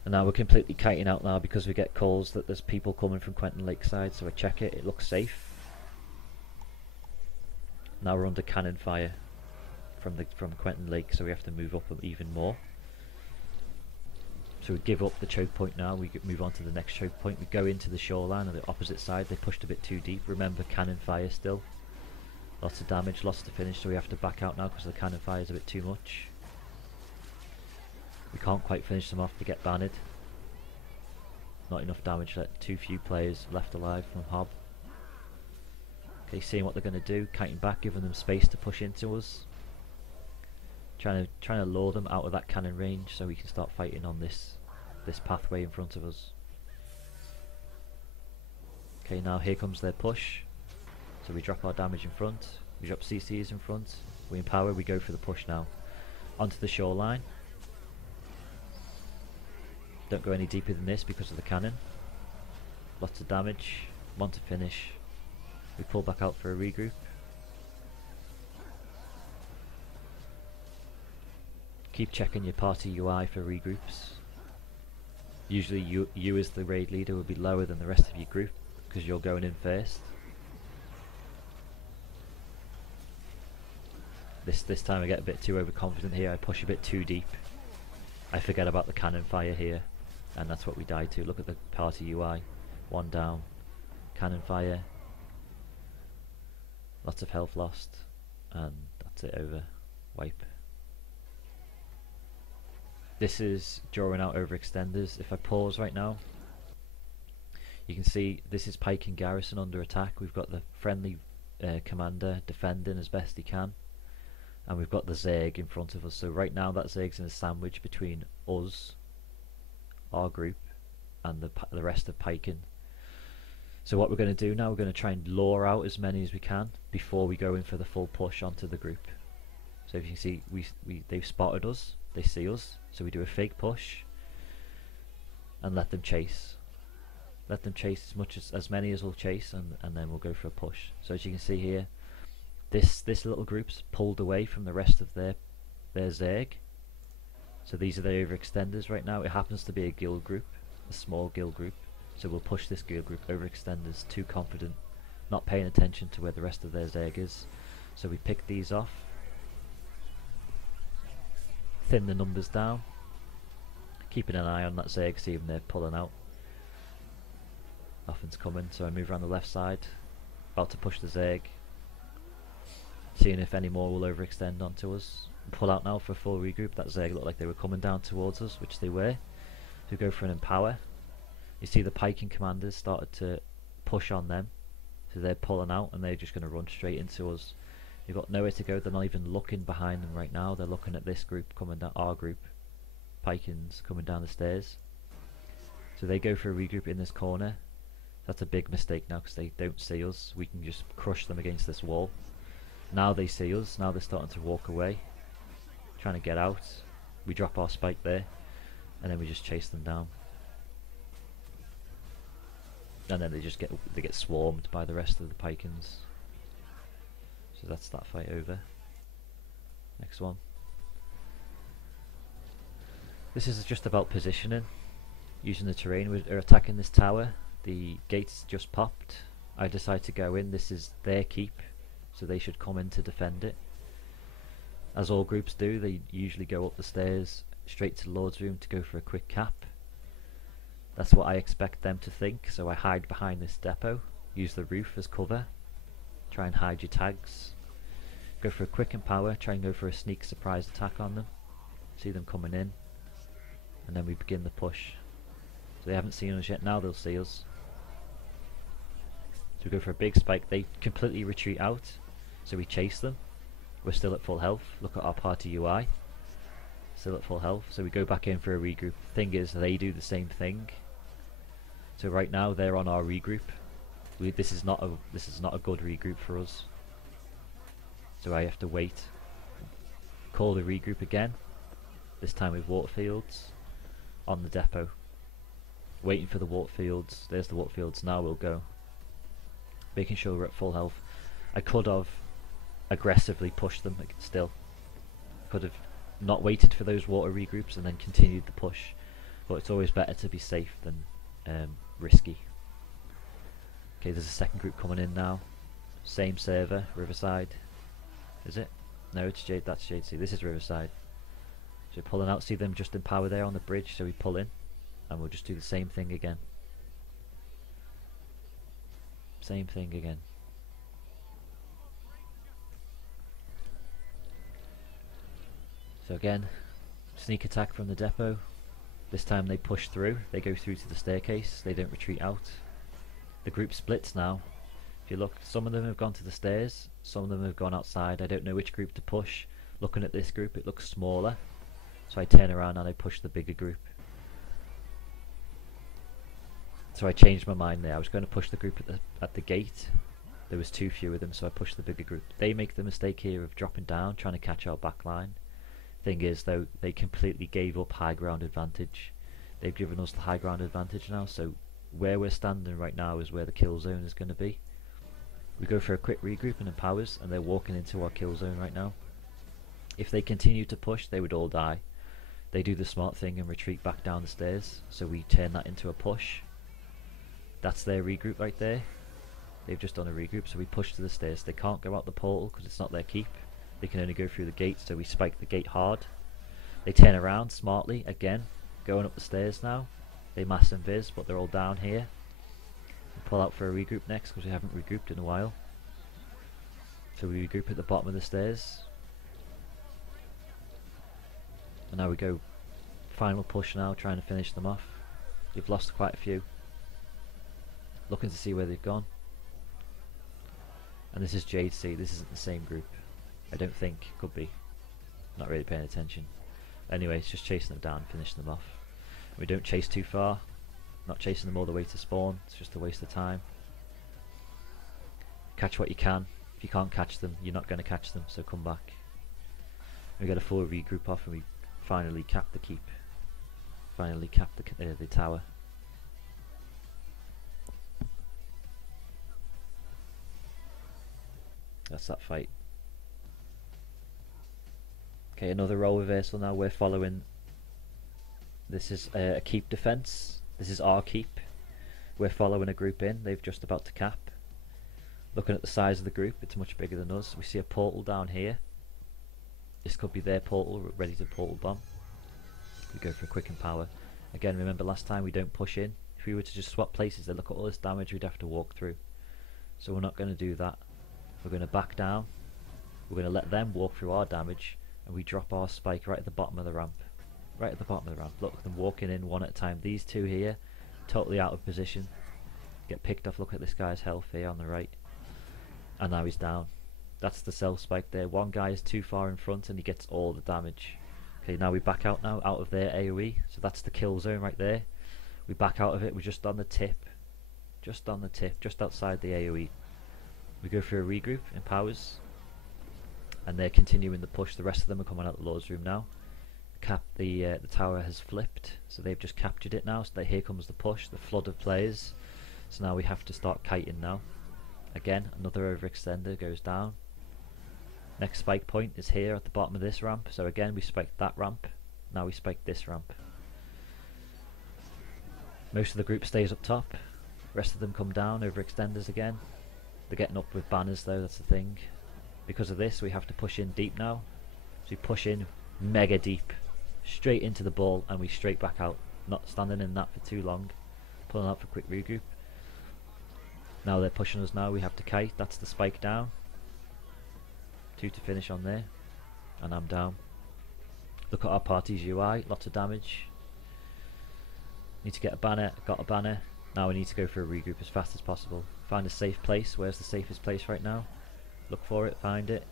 And now we're completely kiting out now because we get calls that there's people coming from Quentin Lakeside, so I check it, it looks safe. Now we're under cannon fire from Quentin Lake, so we have to move up even more. So we give up the choke point now, we move on to the next choke point. We go into the shoreline on the opposite side. They pushed a bit too deep. Remember, cannon fire still. Lots of damage, lots to finish, so we have to back out now because the cannon fire is a bit too much. We can't quite finish them off to get banned. Not enough damage, too few players left alive from HoB. Okay, seeing what they're going to do, kiting back, giving them space to push into us. Trying to lure them out of that cannon range so we can start fighting on this pathway in front of us. Okay, now here comes their push. So we drop our damage in front, we drop CCs in front, we empower, we go for the push now. Onto the shoreline. Don't go any deeper than this because of the cannon. Lots of damage, want to finish. We pull back out for a regroup. Keep checking your party UI for regroups. Usually you as the raid leader will be lower than the rest of your group because you're going in first. This time I get a bit too overconfident here, I push a bit too deep. I forget about the cannon fire here, and that's what we die to. Look at the party UI. One down. Cannon fire. Lots of health lost, and that's it, over. Wipe. This is drawing out overextenders. If I pause right now, you can see this is Pike and Garrison under attack. We've got the friendly commander defending as best he can, and we've got the Zerg in front of us. So right now that Zerg's in a sandwich between us, our group, and the rest of Piking. So what we're going to do now, we're going to try and lure out as many as we can before we go in for the full push onto the group. So if you can see, they've spotted us, they see us, so we do a fake push and let them chase. Let them chase as many as we'll chase, and then we'll go for a push. So as you can see here, this little group's pulled away from the rest of their Zerg. So these are the overextenders right now. It happens to be a guild group, a small guild group. So we'll push this guild group. Overextenders, too confident, not paying attention to where the rest of their Zerg is. So we pick these off, thin the numbers down, keeping an eye on that Zerg, see if they're pulling out. Nothing's coming, so I move around the left side, about to push the Zerg, seeing if any more will overextend onto us. Pull out now for a full regroup. That Zerg looked like they were coming down towards us, which they were. So we go for an empower. You see the piking commanders started to push on them, so they're pulling out and they're just going to run straight into us. They've got nowhere to go. They're not even looking behind them right now. They're looking at this group coming down, our group, pikings coming down the stairs. So they go for a regroup in this corner. That's a big mistake now because they don't see us. We can just crush them against this wall. Now they see us. Now they're starting to walk away, trying to get out. We drop our spike there, and then we just chase them down. And then they get swarmed by the rest of the pikins. So that's that fight over. Next one. This is just about positioning, using the terrain. We're attacking this tower. The gates just popped. I decide to go in. This is their keep, so they should come in to defend it. As all groups do, they usually go up the stairs straight to the Lord's room to go for a quick cap. That's what I expect them to think, so I hide behind this depot, use the roof as cover, try and hide your tags, go for a quick empower, try and go for a sneak surprise attack on them, see them coming in, and then we begin the push. So they haven't seen us yet, now they'll see us. So we go for a big spike, they completely retreat out, so we chase them. We're still at full health, look at our party UI, still at full health, so we go back in for a regroup. Thing is, they do the same thing. So right now they're on our regroup. This is not a good regroup for us. So I have to wait. Call the regroup again. This time with waterfields on the depot. Waiting for the waterfields. There's the waterfields. Now we'll go. Making sure we're at full health. I could have aggressively pushed them still. Could have not waited for those water regroups and then continued the push. But it's always better to be safe than risky. Okay, there's a second group coming in now. Same server, Riverside. Is it? No, it's Jade. That's Jade C. This is Riverside. So pulling out, see them just in power there on the bridge, so we pull in and we'll just do the same thing again. Same thing again. So again, sneak attack from the depot. This time they push through, they go through to the staircase, they don't retreat out. The group splits now. If you look, some of them have gone to the stairs, some of them have gone outside. I don't know which group to push. Looking at this group, it looks smaller. So I turn around and I push the bigger group. So I changed my mind there. I was going to push the group at the gate. There was too few of them, so I pushed the bigger group. They make the mistake here of dropping down, trying to catch our back line. Thing is though, they completely gave up high ground advantage. They've given us the high ground advantage now, so where we're standing right now is where the kill zone is going to be. We go for a quick regroup and empowers, and they're walking into our kill zone right now. If they continue to push, they would all die. They do the smart thing and retreat back down the stairs, so we turn that into a push. That's their regroup right there. They've just done a regroup, so we push to the stairs. They can't go out the portal because it's not their keep. They can only go through the gate, so we spike the gate hard. They turn around smartly again, going up the stairs now. They mass invis, but they're all down here. We pull out for a regroup next because we haven't regrouped in a while. So we regroup at the bottom of the stairs. And now we go final push now, trying to finish them off. They've lost quite a few. Looking to see where they've gone. And this is Jade C, this isn't the same group. I don't think, could be. Not really paying attention. Anyway, it's just chasing them down, finishing them off. We don't chase too far. Not chasing them all the way to spawn, it's just a waste of time. Catch what you can. If you can't catch them, you're not going to catch them, so come back. We get a full regroup off and we finally cap the keep. Finally cap the tower. That's that fight. Okay, another role reversal now. We're following. This is a keep defense. This is our keep. We're following a group in. They've just about to cap. Looking at the size of the group, it's much bigger than us. We see a portal down here. This could be their portal, ready to portal bomb. We go for a quick empower. Again, remember last time we don't push in. If we were to just swap places, they look at all this damage we'd have to walk through. So we're not going to do that. We're going to back down. We're going to let them walk through our damage, and we drop our spike right at the bottom of the ramp. right at the bottom of the ramp. Look at them walking in one at a time. These two here, totally out of position. Get picked off. Look at this guy's health here on the right. And now he's down. That's the self spike there. One guy is too far in front and he gets all the damage. Okay, now we back out now, out of their AoE. So that's the kill zone right there. We back out of it. We're just on the tip. Just on the tip. Just outside the AoE. We go for a regroup in powers. And they're continuing the push. The rest of them are coming out the Lord's Room now. The tower has flipped. So they've just captured it now. So here comes the push. The flood of players. So now we have to start kiting now. Again, another overextender goes down. Next spike point is here at the bottom of this ramp. So again, we spiked that ramp. Now we spike this ramp. Most of the group stays up top. Rest of them come down, overextenders again. They're getting up with banners though, that's the thing. Because of this, we have to push in deep now. So we push in mega deep. Straight into the ball and we straight back out. Not standing in that for too long. Pulling out for quick regroup. Now they're pushing us now, we have to kite. That's the spike down. 2 to finish on there. And I'm down. Look at our party's UI, lots of damage. Need to get a banner, got a banner. Now we need to go for a regroup as fast as possible. Find a safe place. Where's the safest place right now? Look for it, find it.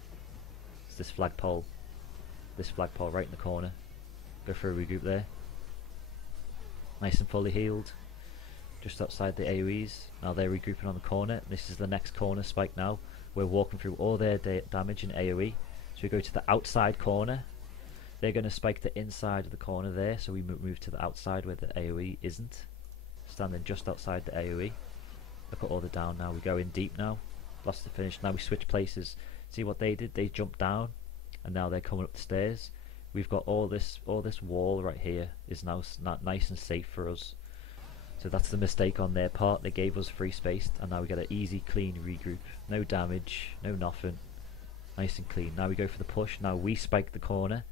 It's this flagpole. This flagpole right in the corner. Go for a regroup there. Nice and fully healed. Just outside the AoEs. Now they're regrouping on the corner. This is the next corner spike now. We're walking through all their damage in AoE. So we go to the outside corner. They're going to spike the inside of the corner there. So we move to the outside where the AoE isn't. Standing just outside the AoE. Look at all the down now. We go in deep now. Lost the finish. Now we switch places. See what they did? They jumped down. And now they're coming up the stairs. We've got all this wall right here is now nice and safe for us. So that's the mistake on their part. They gave us free space and now we get an easy clean regroup. No damage, no nothing. Nice and clean. Now we go for the push. Now we spike the corner.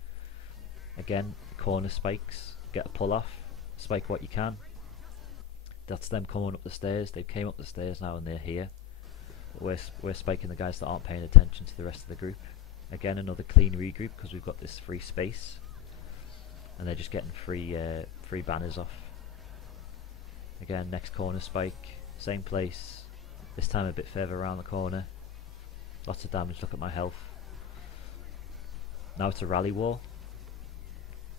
Again, corner spikes. Get a pull off. Spike what you can. That's them coming up the stairs. They came up the stairs now and they're here. But we're spiking the guys that aren't paying attention to the rest of the group. Again, another clean regroup because we've got this free space. And they're just getting free banners off. Again, next corner spike, same place, this time a bit further around the corner. Lots of damage, look at my health. Now it's a rally war.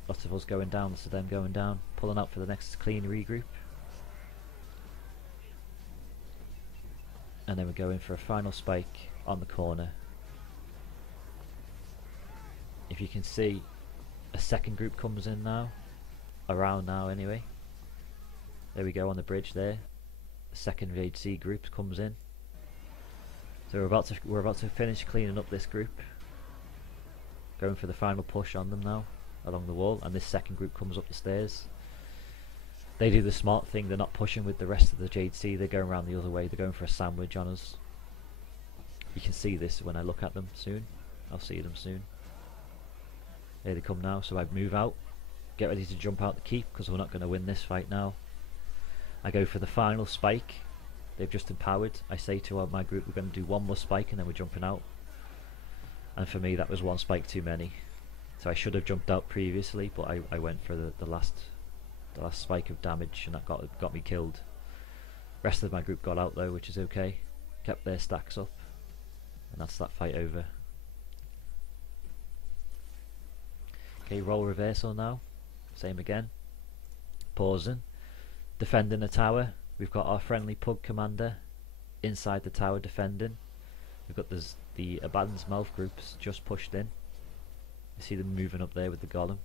Lots of us going down, lots of them going down. Pulling out for the next clean regroup. And then we're going for a final spike on the corner. If you can see, a second group comes in now. Around now anyway. There we go on the bridge there. The second VHC group comes in. So we're about to finish cleaning up this group. Going for the final push on them now along the wall, and this second group comes up the stairs. They do the smart thing, they're not pushing with the rest of the JC, they're going around the other way, they're going for a sandwich on us. You can see this when I look at them soon. I'll see them soon. There they come now, so I move out. Get ready to jump out the keep because we're not going to win this fight now. I go for the final spike. They've just empowered. I say to my group, we're going to do one more spike and then we're jumping out. And for me, that was one spike too many. So I should have jumped out previously, but I went for the last spike of damage, and that got me killed. Rest of my group got out though, which is okay. Kept their stacks up, and that's that fight over. Okay, roll reversal now. Same again. Pausing. Defending the tower. We've got our friendly pug commander inside the tower defending. We've got the Abaddon's Mouth groups just pushed in. You see them moving up there with the golem.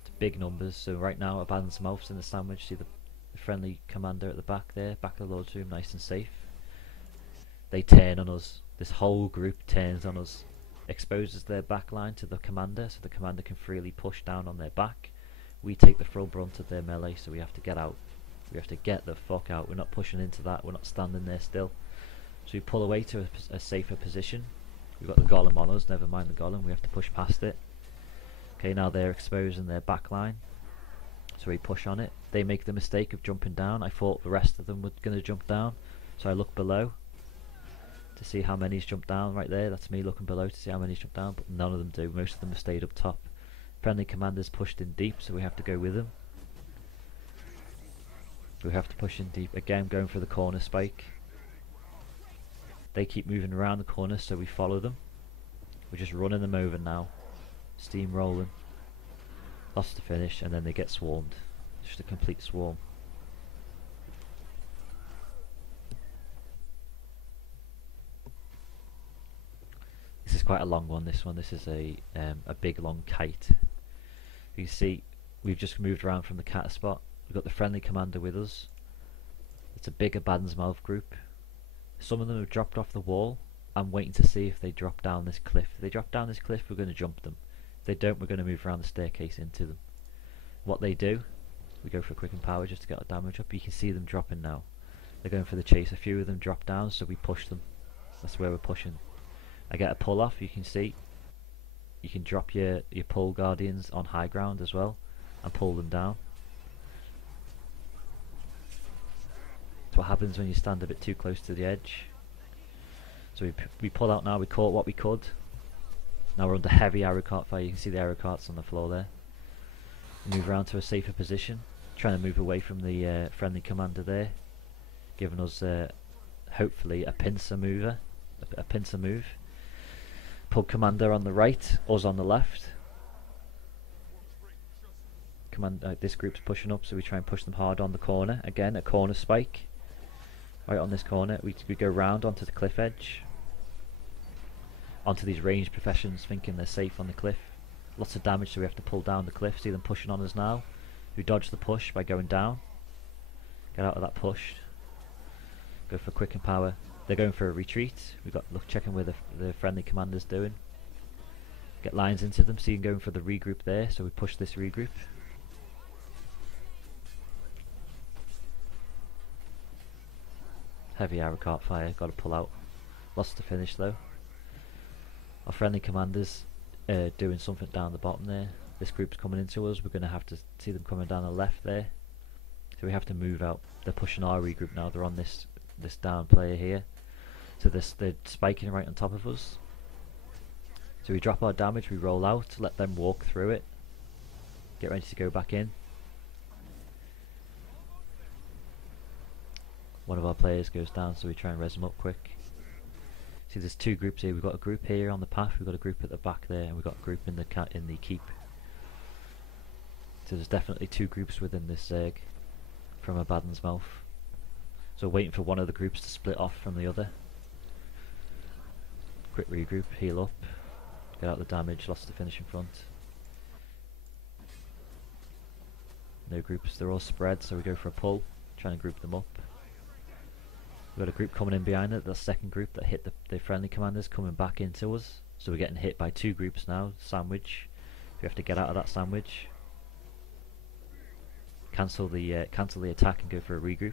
It's big numbers. So right now Abaddon's Mouth's in the sandwich. See the friendly commander at the back there, back of the Lord's Room, nice and safe. They turn on us. This whole group turns on us. Exposes their back line to the commander, so the commander can freely push down on their back. We take the full brunt of their melee, so we have to get out. We have to get the fuck out. We're not pushing into that. We're not standing there still. So we pull away to a safer position. We've got the golem on us. Never mind the golem. We have to push past it. Okay, now they're exposing their back line. So we push on it. They make the mistake of jumping down. I thought the rest of them were going to jump down. So I look below to see how many's jumped down right there. That's me looking below to see how many's jumped down. But none of them do. Most of them have stayed up top. Friendly commanders pushed in deep, so we have to go with them. We have to push in deep. Again, going for the corner spike. They keep moving around the corner, so we follow them. We're just running them over now. Steam rolling. Lost to finish, and then they get swarmed. Just a complete swarm. This is quite a long one, this one. This is a big long kite. You can see we've just moved around from the cat spot. We've got the friendly commander with us. It's a bigger Mouth group. Some of them have dropped off the wall. I'm waiting to see if they drop down this cliff. If they drop down this cliff, we're going to jump them. If they don't, we're going to move around the staircase into them. What they do, we go for quick and power just to get our damage up. You can see them dropping now. They're going for the chase. A few of them drop down, so we push them. That's where we're pushing. I get a pull off. You can see you can drop your pull guardians on high ground as well and pull them down. That's what happens when you stand a bit too close to the edge. So we pull out now. We caught what we could. Now we're under heavy arrow cart fire. You can see the arrow carts on the floor there. Move around to a safer position, trying to move away from the friendly commander there, giving us hopefully a pincer mover, a pincer move. Pull commander on the right, us on the left. This group's pushing up, so we try and push them hard on the corner. Again, a corner spike. Right on this corner, we go round onto the cliff edge. Onto these ranged professions, thinking they're safe on the cliff. Lots of damage, so we have to pull down the cliff. See them pushing on us now. We dodge the push by going down. Get out of that push. Go for quick and power. They're going for a retreat. We've got checking where the friendly commander's doing. Get lines into them. See them going for the regroup there, so we push this regroup. Heavy arrow cart fire. Got to pull out. Lost to finish though. Our friendly commanders doing something down the bottom there. This group's coming into us. We're going to have to see them coming down the left there. So we have to move out. They're pushing our regroup now. They're on this down player here. So they're spiking right on top of us. So we drop our damage, we roll out, let them walk through it. Get ready to go back in. One of our players goes down, so we try and res them up quick. See, there's two groups here. We've got a group here on the path, we've got a group at the back there, and we've got a group in the keep. So there's definitely two groups within this Zerg from a Mouth. So waiting for one of the groups to split off from the other. Quick regroup, heal up, get out the damage, lost the finish in front. No groups, they're all spread, so we go for a pull, trying to group them up. We've got a group coming in behind it, the second group that hit the friendly commanders coming back into us. So we're getting hit by two groups now, sandwich. We have to get out of that sandwich. Cancel the attack and go for a regroup.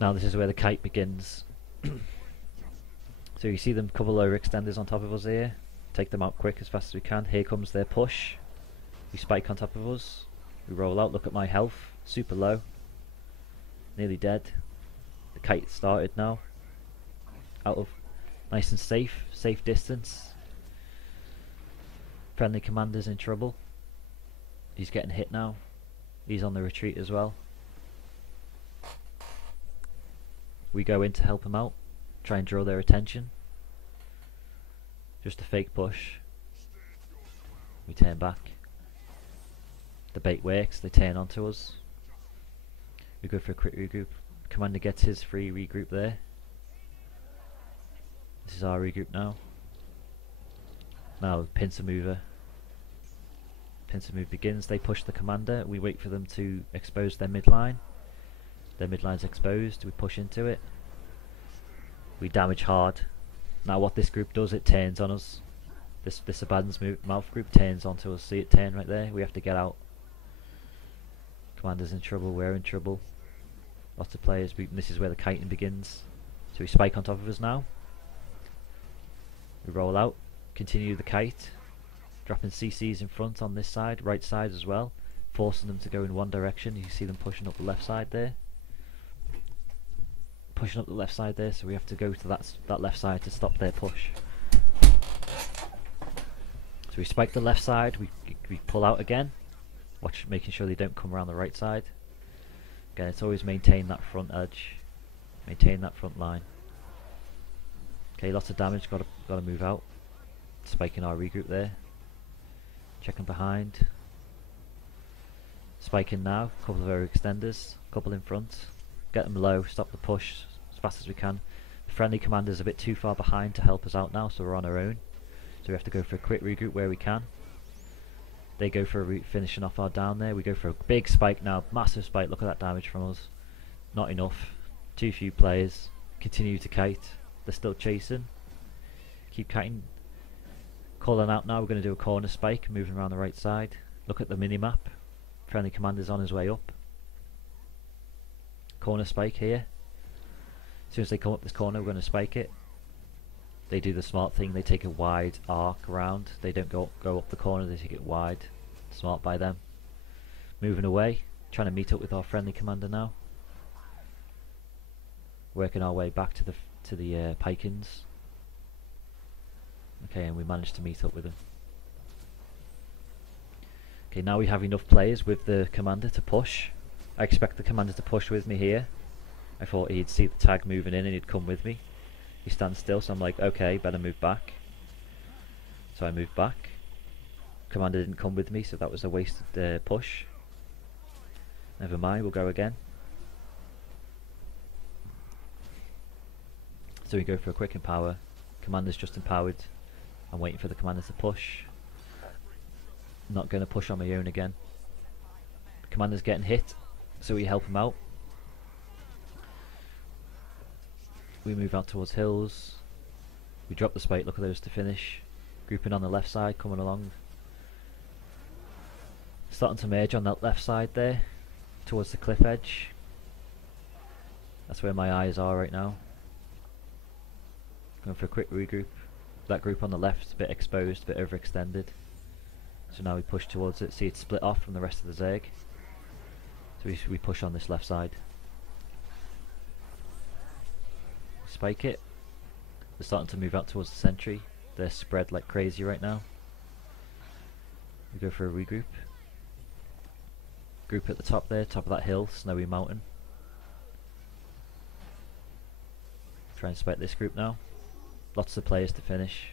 Now this is where the kite begins. So you see them couple overextenders on top of us here. Take them out quick as fast as we can. Here comes their push. We spike on top of us. We roll out. Look at my health. Super low. Nearly dead. The kite started now. Out of nice and safe. Safe distance. Friendly commander's in trouble. He's getting hit now. He's on the retreat as well. We go in to help him out. Try and draw their attention. Just a fake push. We turn back. The bait works, they turn onto us. We go for a quick regroup. Commander gets his free regroup there. This is our regroup now. Now pincer mover. Pincer move begins, they push the commander. We wait for them to expose their midline. Their midline's exposed, we push into it. We damage hard. Now what this group does, it turns on us. This Mouth group turns onto us. See it turn right there? We have to get out. Commander's in trouble, we're in trouble. Lots of players, this is where the kiting begins. So we spike on top of us now. We roll out, continue the kite. Dropping CCs in front on this side, right side as well. Forcing them to go in one direction. You see them pushing up the left side there. Pushing up the left side there, so we have to go to that left side to stop their push. So we spike the left side, we pull out again, making sure they don't come around the right side. Again, it's always maintain that front edge, maintain that front line. Okay, lots of damage, gotta move out. Spiking our regroup there. Checking behind. Spiking now, couple of overextenders, couple in front. Get them low, stop the push as fast as we can. The friendly commander's a bit too far behind to help us out now, so we're on our own. So we have to go for a quick regroup where we can. They go for finishing off our down there. We go for a big spike now, massive spike. Look at that damage from us. Not enough. Too few players. Continue to kite. They're still chasing. Keep kiting. Calling out now. We're going to do a corner spike, moving around the right side. Look at the mini map. Friendly commander's on his way up. Corner spike here. As soon as they come up this corner, we're going to spike it. They do the smart thing, they take a wide arc around. They don't go up the corner, they take it wide. Smart by them. Moving away, trying to meet up with our friendly commander now. Working our way back to the Pikins. Okay, and we managed to meet up with them. Okay, now we have enough players with the commander to push. I expect the commander to push with me here. I thought he'd see the tag moving in and he'd come with me. He stands still, so I'm like, okay, better move back. So I moved back. Commander didn't come with me, so that was a wasted push. Never mind, we'll go again. So we go for a quick empower. Commander's just empowered. I'm waiting for the commander to push. Not going to push on my own again. Commander's getting hit, so we help him out. We move out towards hills. We drop the spike, look at those to finish. Grouping on the left side, coming along. Starting to merge on that left side there, towards the cliff edge. That's where my eyes are right now. Going for a quick regroup. That group on the left is a bit exposed, a bit overextended. So now we push towards it, see it split off from the rest of the Zerg. So we push on this left side. Spike it. They're starting to move out towards the sentry. They're spread like crazy right now. We go for a regroup. Group at the top there, top of that hill, snowy mountain. Try and spike this group now. Lots of players to finish.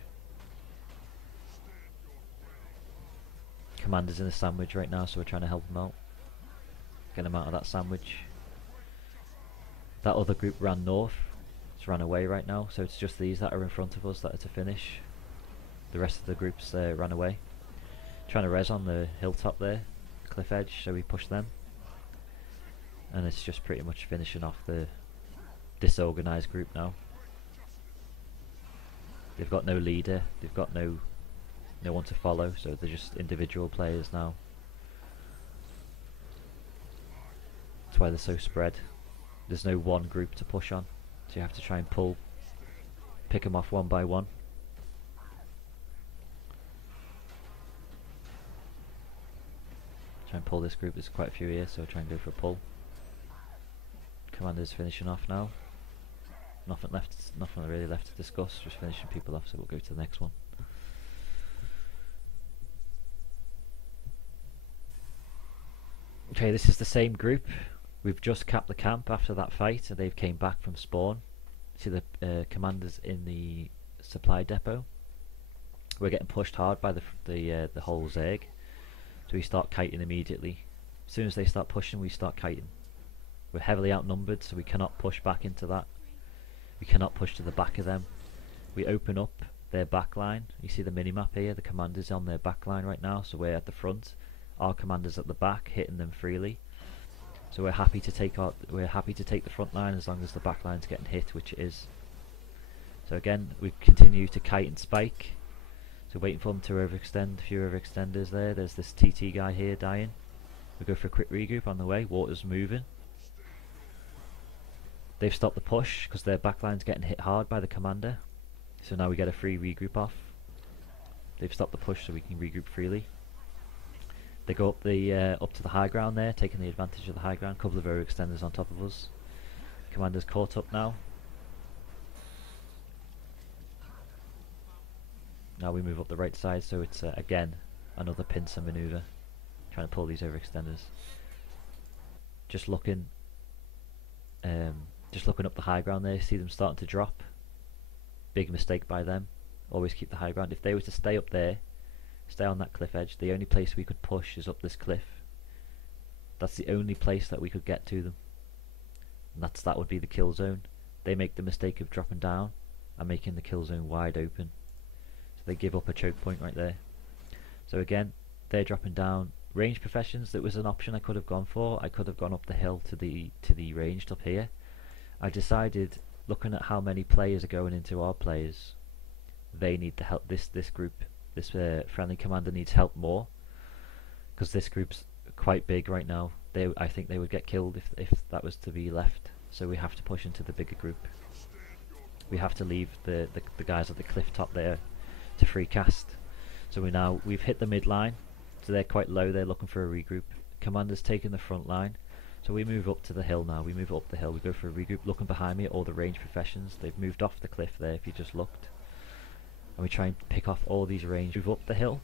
Commander's in a sandwich right now, so we're trying to help him out. Get him out of that sandwich. That other group ran north. It's ran away right now, so it's just these that are in front of us that are to finish. The rest of the groups ran away. Trying to res on the hilltop there, cliff edge, so we push them. And it's just pretty much finishing off the disorganized group now. They've got no leader, they've got no one to follow, so they're just individual players now. That's why they're so spread. There's no one group to push on, so you have to try and pick them off one by one. Try and pull this group, there's quite a few here, so try and go for a pull. Commander's finishing off now. Nothing really left to discuss, just finishing people off, so we'll go to the next one. Okay, this is the same group. We've just capped the camp after that fight, and they've came back from spawn. See the commanders in the supply depot. We're getting pushed hard by the whole Zerg, so we start kiting immediately. As soon as they start pushing, we start kiting. We're heavily outnumbered, so we cannot push back into that. We cannot push to the back of them. We open up their back line. You see the mini-map here, the commander's on their back line right now, so we're at the front. Our commander's at the back, hitting them freely. So we're happy to take the front line as long as the back line's getting hit, which it is. So again, we continue to kite and spike. So waiting for them to overextend, a few overextenders there. There's this TT guy here dying. We go for a quick regroup on the way, water's moving. They've stopped the push because their backline's getting hit hard by the commander. So now we get a free regroup off. They've stopped the push so we can regroup freely. They go up to the high ground there, taking the advantage of the high ground. Couple of overextenders on top of us. Commander's caught up now. Now we move up the right side, so it's again another pincer maneuver, trying to pull these overextenders. Just looking up the high ground there, see them starting to drop. Big mistake by them. Always keep the high ground. If they were to stay up there, stay on that cliff edge, the only place we could push is up this cliff. That's the only place that we could get to them, and that would be the kill zone. They make the mistake of dropping down and making the kill zone wide open, so they give up a choke point right there. So again, they're dropping down. Range professions, that was an option I could have gone for. I could have gone up the hill to the ranged up here. I decided, looking at how many players are going into our players, they need to help. This group, this friendly commander needs help more, because this group's quite big right now. I think they would get killed if that was to be left. So we have to push into the bigger group. We have to leave the guys at the cliff top there to free cast. So we've hit the mid line, so they're quite low. They're looking for a regroup. Commander's taking the front line, so we move up to the hill now. We move up the hill. We go for a regroup. Looking behind me at all the range professions. They've moved off the cliff there. If you just looked, and we try and pick off all these range. Move up the hill.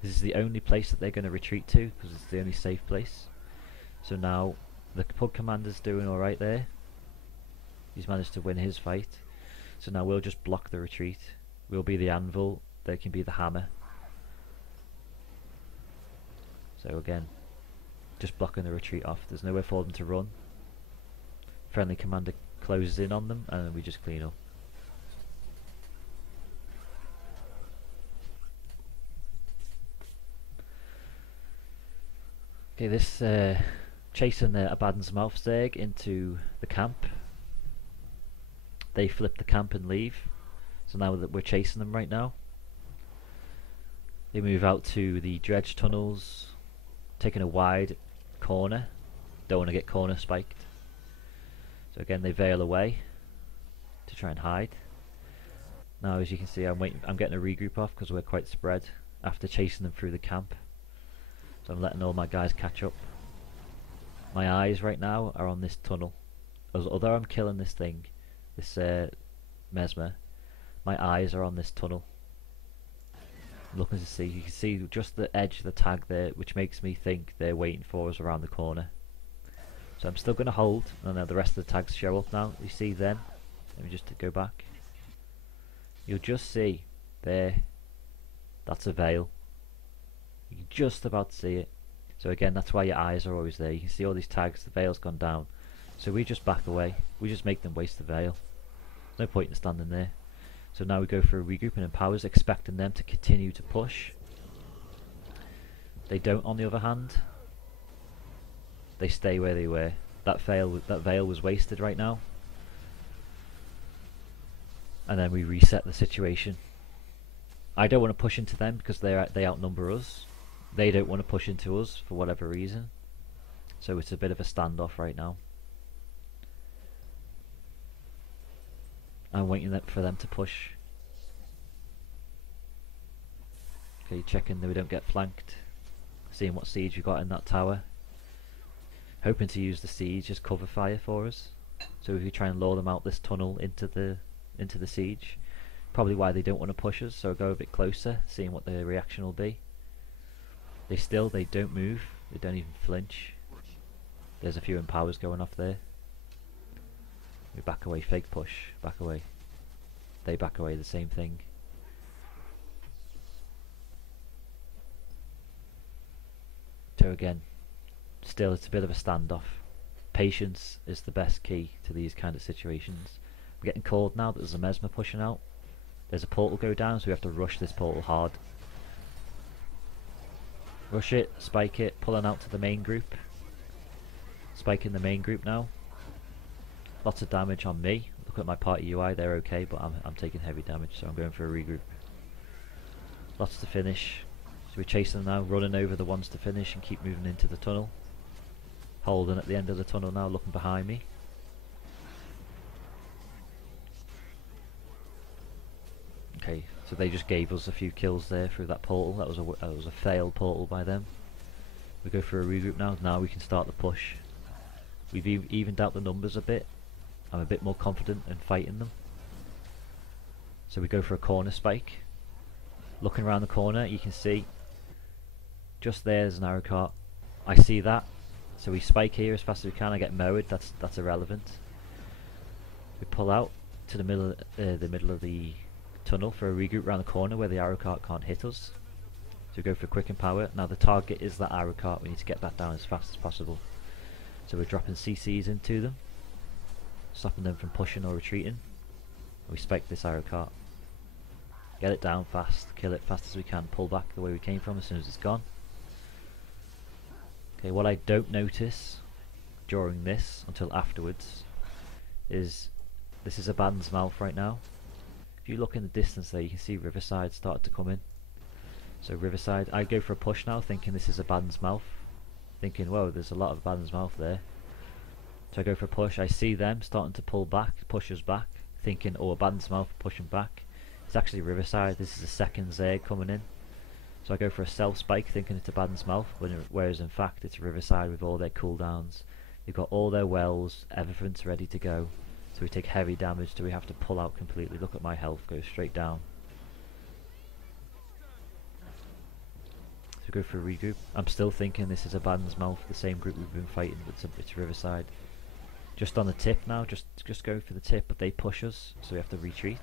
This is the only place that they're going to retreat to, because it's the only safe place. So now the pub commander's doing all right there. He's managed to win his fight. So now we'll just block the retreat. We'll be the anvil. They can be the hammer. So again, just blocking the retreat off. There's nowhere for them to run. Friendly commander closes in on them, and then we just clean up. Okay, this chasing Abaddon's Mouthstag into the camp. They flip the camp and leave. So now that we're chasing them right now, they move out to the dredge tunnels, taking a wide corner. Don't want to get corner spiked. So again, they veil away to try and hide. Now, as you can see, I'm getting a regroup off because we're quite spread after chasing them through the camp. So I'm letting all my guys catch up. My eyes right now are on this tunnel. Although I'm killing this thing, this mesmer, my eyes are on this tunnel. Looking to see, you can see just the edge of the tag there, which makes me think they're waiting for us around the corner. So I'm still going to hold, and then the rest of the tags show up now. You see them. Let me just go back. You'll just see there. That's a veil. You can just about see it. So again, that's why your eyes are always there. You can see all these tags. The veil's gone down. So we just back away. We just make them waste the veil. No point in standing there. So now we go for a regrouping and powers, expecting them to continue to push. They don't, on the other hand. They stay where they were. That veil was wasted right now. And then we reset the situation. I don't want to push into them because they outnumber us. They don't want to push into us for whatever reason. So it's a bit of a standoff right now. I'm waiting for them to push. Okay, checking that we don't get flanked. Seeing what siege we got in that tower. Hoping to use the siege as cover fire for us. So if we try and lure them out this tunnel into the siege. Probably why they don't want to push us, so I'll go a bit closer, seeing what their reaction will be. They don't move, they don't even flinch. There's a few empowers going off there. We back away, fake push, back away. They back away, the same thing. So again, still it's a bit of a standoff. Patience is the best key to these kind of situations. We're getting called now that there's a mesmer pushing out. There's a portal go down, so we have to rush this portal hard. Rush it, spike it, pulling out to the main group. Spiking the main group now. Lots of damage on me. Look at my party UI, they're okay, but I'm taking heavy damage, so I'm going for a regroup. Lots to finish. So we're chasing them now, running over the ones to finish and keep moving into the tunnel. Holding at the end of the tunnel now, looking behind me. Okay, so they just gave us a few kills there through that portal. That was a failed portal by them. We go for a regroup now. Now we can start the push. We've evened out the numbers a bit. I'm a bit more confident in fighting them. So we go for a corner spike. Looking around the corner, you can see just there's an arrow cart. I see that, so we spike here as fast as we can. I get mowed. That's irrelevant. We pull out to the middle of the tunnel for a regroup around the corner where the arrow cart can't hit us. So we go for quick and power. Now the target is that arrow cart. We need to get that down as fast as possible. So we're dropping CCs into them, stopping them from pushing or retreating. We spike this arrow cart. Get it down fast, kill it fast as we can, pull back the way we came from as soon as it's gone. Okay, what I don't notice during this until afterwards is this is Abaddon's Mouth right now. If you look in the distance there, you can see Riverside start to come in. So Riverside, I go for a push now thinking this is Abaddon's Mouth, thinking whoa, there's a lot of Abaddon's Mouth there. So I go for a push, I see them starting to pull back, push us back, thinking oh, Abaddon's Mouth pushing back. It's actually Riverside. This is the second Zerg coming in. So I go for a self spike thinking it's Abaddon's Mouth, whereas in fact it's Riverside with all their cooldowns. They've got all their wells, everything's ready to go. So we take heavy damage, so we have to pull out completely. Look at my health, go straight down. So we go for a regroup. I'm still thinking this is Abaddon's Mouth, the same group we've been fighting, but it's Riverside. Just on the tip now, just go for the tip, but they push us, so we have to retreat.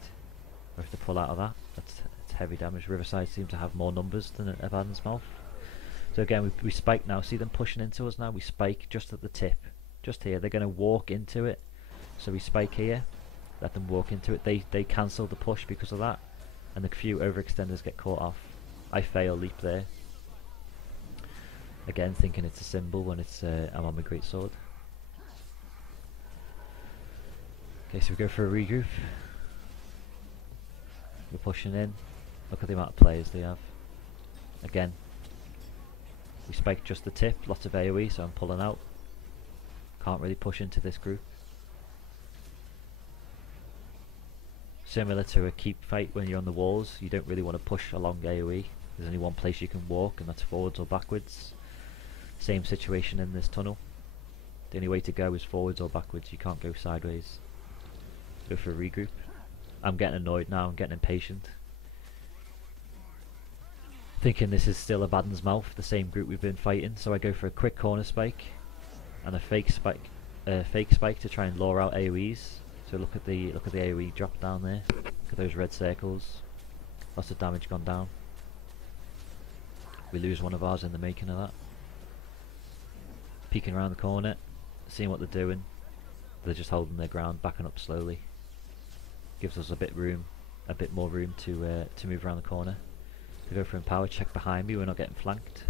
We have to pull out of that. That's heavy damage. Riverside seems to have more numbers than Abaddon's Mouth. So again, we spike now. See them pushing into us now? We spike just at the tip. Just here. They're going to walk into it. So we spike here. Let them walk into it. They cancel the push because of that. And the few overextenders get caught off. I fail leap there. Again, thinking it's a symbol when it's I'm on my greatsword. Okay, so we go for a regroup. We're pushing in. Look at the amount of players they have. Again, we spike just the tip, lots of AoE, so I'm pulling out. Can't really push into this group. Similar to a keep fight when you're on the walls, you don't really want to push along AoE. There's only one place you can walk, and that's forwards or backwards. Same situation in this tunnel. The only way to go is forwards or backwards, you can't go sideways. Go for a regroup. I'm getting annoyed now, I'm getting impatient. Thinking this is still Abaddon's Mouth, the same group we've been fighting, so I go for a quick corner spike and a fake spike to try and lure out AoEs. So look at the AoE drop down there. Look at those red circles. Lots of damage gone down. We lose one of ours in the making of that. Peeking around the corner, seeing what they're doing. They're just holding their ground, backing up slowly. Gives us a bit more room to move around the corner. To go for empower, check behind me, we're not getting flanked.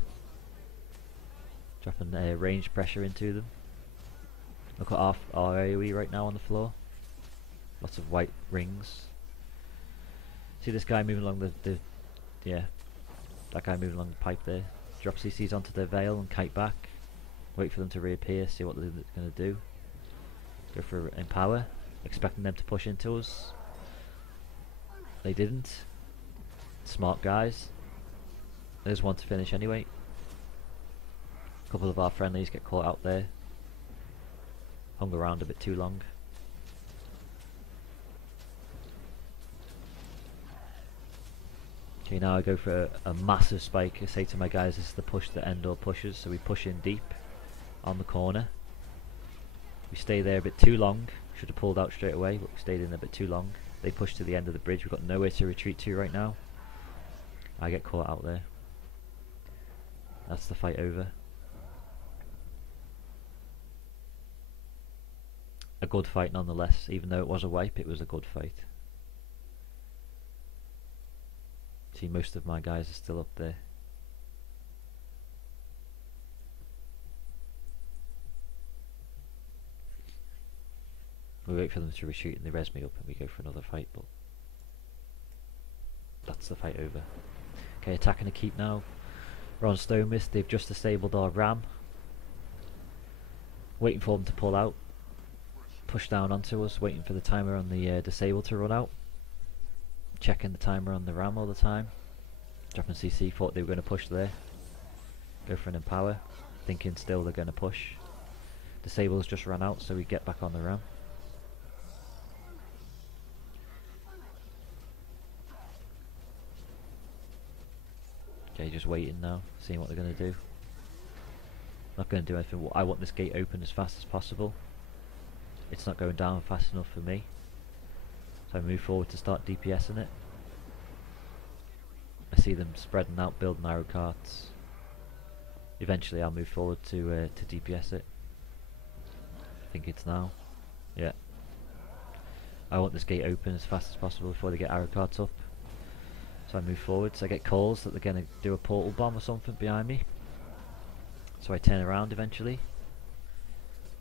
Dropping range pressure into them. Look at our AoE right now on the floor. Lots of white rings. See this guy moving along yeah, that guy moving along the pipe there. Drop CCs onto their veil and kite back. Wait for them to reappear, see what they're going to do. Go for empower, expecting them to push into us. They didn't. Smart guys. There's one to finish anyway. A couple of our friendlies get caught out there. Hung around a bit too long. Okay, now I go for a massive spike. I say to my guys, this is the push that Endor pushes, so we push in deep on the corner. We stay there a bit too long. Should have pulled out straight away, but we stayed in a bit too long. They push to the end of the bridge. We've got nowhere to retreat to right now. I get caught out there. That's the fight over. A good fight nonetheless. Even though it was a wipe, it was a good fight. See, most of my guys are still up there. We wait for them to retreat and they res me up and we go for another fight, but that's the fight over. Okay, attacking a keep now. We're on Stone Mist, they've just disabled our ram. Waiting for them to pull out. Push down onto us, waiting for the timer on the disable to run out. Checking the timer on the ram all the time. Dropping CC, thought they were going to push there. Go for an empower, thinking still they're going to push. Disable's just run out, so we get back on the ram. Okay, just waiting now, seeing what they're going to do. Not going to do anything. I want this gate open as fast as possible. It's not going down fast enough for me. So I move forward to start DPSing it. I see them spreading out, building arrow carts. Eventually I'll move forward to DPS it. I think it's now. Yeah. I want this gate open as fast as possible before they get arrow carts up. So I move forward, so I get calls that they're going to do a portal bomb or something behind me. So I turn around eventually.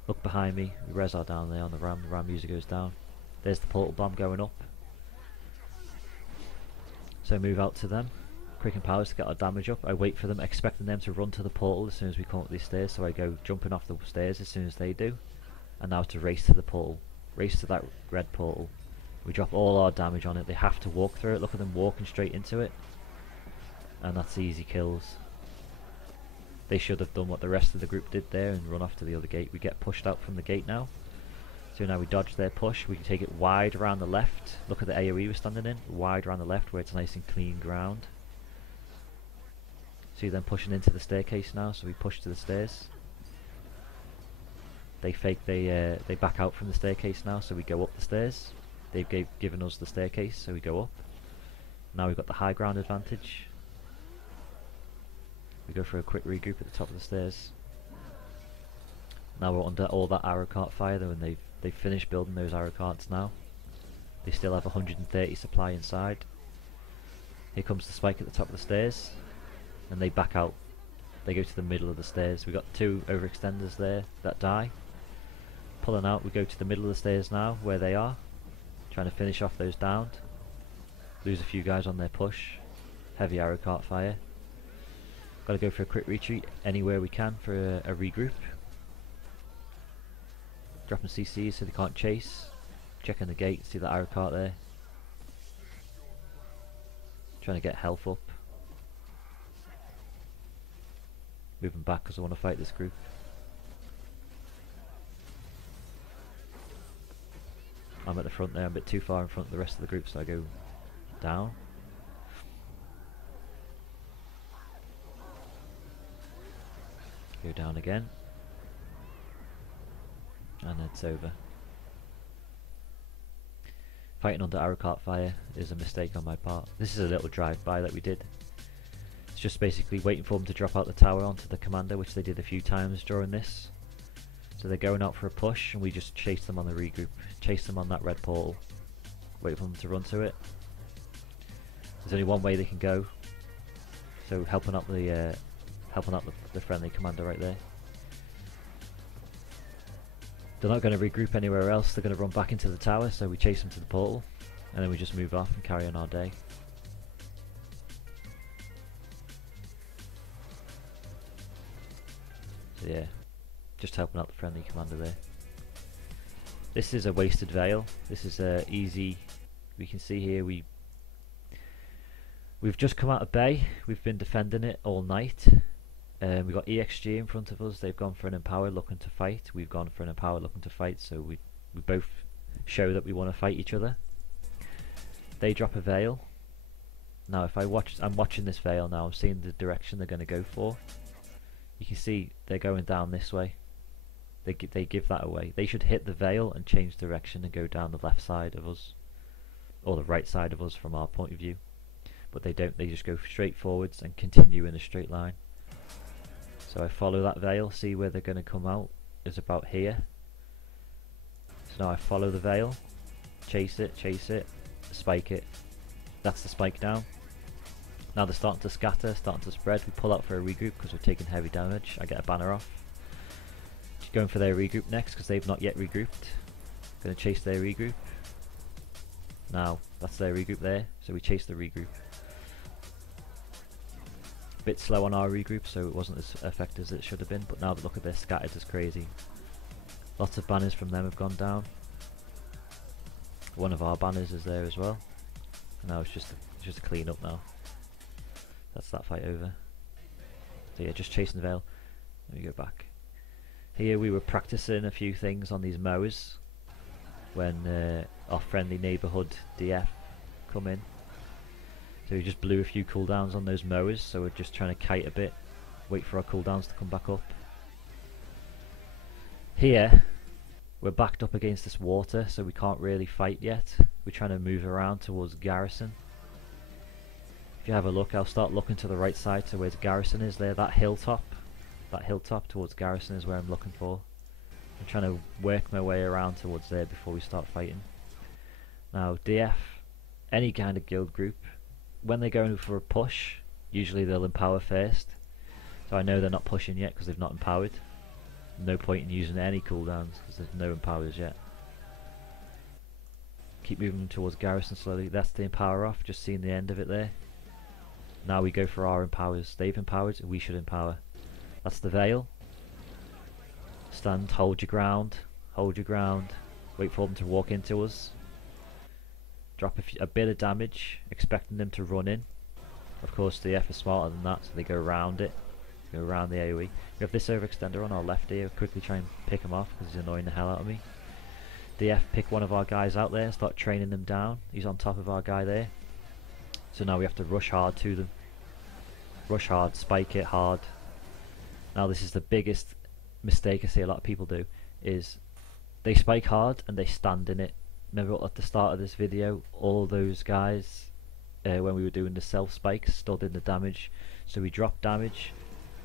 Look behind me, we res are down there on the ram user goes down. There's the portal bomb going up. So I move out to them, quicken powers to get our damage up. I wait for them, expecting them to run to the portal as soon as we come up these stairs, so I go jumping off the stairs as soon as they do. And now to race to the portal, race to that red portal. We drop all our damage on it, they have to walk through it, look at them walking straight into it. And that's easy kills. They should have done what the rest of the group did there and run off to the other gate. We get pushed out from the gate now. So now we dodge their push, we can take it wide around the left. Look at the AoE we're standing in, wide around the left where it's nice and clean ground. See them pushing into the staircase now, so we push to the stairs. They they back out from the staircase now, so we go up the stairs. They've given us the staircase, so we go up. Now we've got the high ground advantage. We go for a quick regroup at the top of the stairs. Now we're under all that arrow cart fire though, and they've finished building those arrow carts now. They still have 130 supply inside. Here comes the spike at the top of the stairs, and they back out. They go to the middle of the stairs. We've got 2 overextenders there that die. Pulling out, we go to the middle of the stairs now, where they are. Trying to finish off those downed. Lose a few guys on their push. Heavy arrow cart fire. Got to go for a quick retreat anywhere we can for a regroup. Dropping CCs so they can't chase. Checking the gate, see that arrow cart there. Trying to get health up. Moving back because I want to fight this group. I'm at the front there, I'm a bit too far in front of the rest of the group, so I go down. Go down again. And it's over. Fighting under arrow cart fire is a mistake on my part. This is a little drive-by that we did. It's just basically waiting for them to drop out the tower onto the commander, which they did a few times during this. So they're going out for a push, and we just chase them on the regroup. Chase them on that red portal. Wait for them to run to it. There's only one way they can go. So helping out the friendly commander right there. They're not going to regroup anywhere else. They're going to run back into the tower, so we chase them to the portal, and then we just move off and carry on our day. So yeah, just helping out the friendly commander there. This is a wasted veil. This is easy. We can see here we've just come out of bay. We've been defending it all night. We've got EXG in front of us. They've gone for an Empower looking to fight. We've gone for an Empower looking to fight, so we both show that we want to fight each other. They drop a veil. Now if I'm watching this veil now, I'm seeing the direction they're going to go for. You can see they're going down this way. They give that away. They should hit the veil and change direction and go down the left side of us, or the right side of us from our point of view. But they don't. They just go straight forwards and continue in a straight line. So I follow that veil, see where they're going to come out. It's about here. So now I follow the veil, chase it, spike it. That's the spike down. Now they're starting to scatter, starting to spread. We pull out for a regroup because we're taking heavy damage. I get a banner off. Going for their regroup next because they've not yet regrouped. Going to chase their regroup. Now that's their regroup there, so we chase the regroup. Bit slow on our regroup, so it wasn't as effective as it should have been, but now look at this, scattered as crazy. Lots of banners from them have gone down. One of our banners is there as well. And now it's just a clean up now. That's that fight over. So yeah, just chasing the veil. Let me go back. Here we were practicing a few things on these mowers when our friendly neighbourhood DF come in. So we just blew a few cooldowns on those mowers, so we're just trying to kite a bit, wait for our cooldowns to come back up. Here, we're backed up against this water, so we can't really fight yet. We're trying to move around towards garrison. If you have a look, I'll start looking to the right side to where the garrison is there. That hilltop towards garrison is where I'm looking for. I'm trying to work my way around towards there before we start fighting. Now DF, any kind of guild group, when they're going for a push, usually they'll empower first. So I know they're not pushing yet because they've not empowered. No point in using any cooldowns because there's no empowers yet. Keep moving towards garrison slowly. That's the empower off, just seeing the end of it there. Now we go for our empowers. They've empowered, we should empower. That's the veil. Stand, hold your ground, wait for them to walk into us. Drop a bit of damage, expecting them to run in. Of course the F is smarter than that, so they go around it. Go around the AoE. We have this overextender on our left here. Quickly try and pick him off because he's annoying the hell out of me. DF pick one of our guys out there, start training them down. He's on top of our guy there. So now we have to rush hard to them. Rush hard, spike it hard. Now this is the biggest mistake I see a lot of people do, is they spike hard and they stand in it. Remember at the start of this video, all those guys, when we were doing the self spikes, stood in the damage. So we drop damage,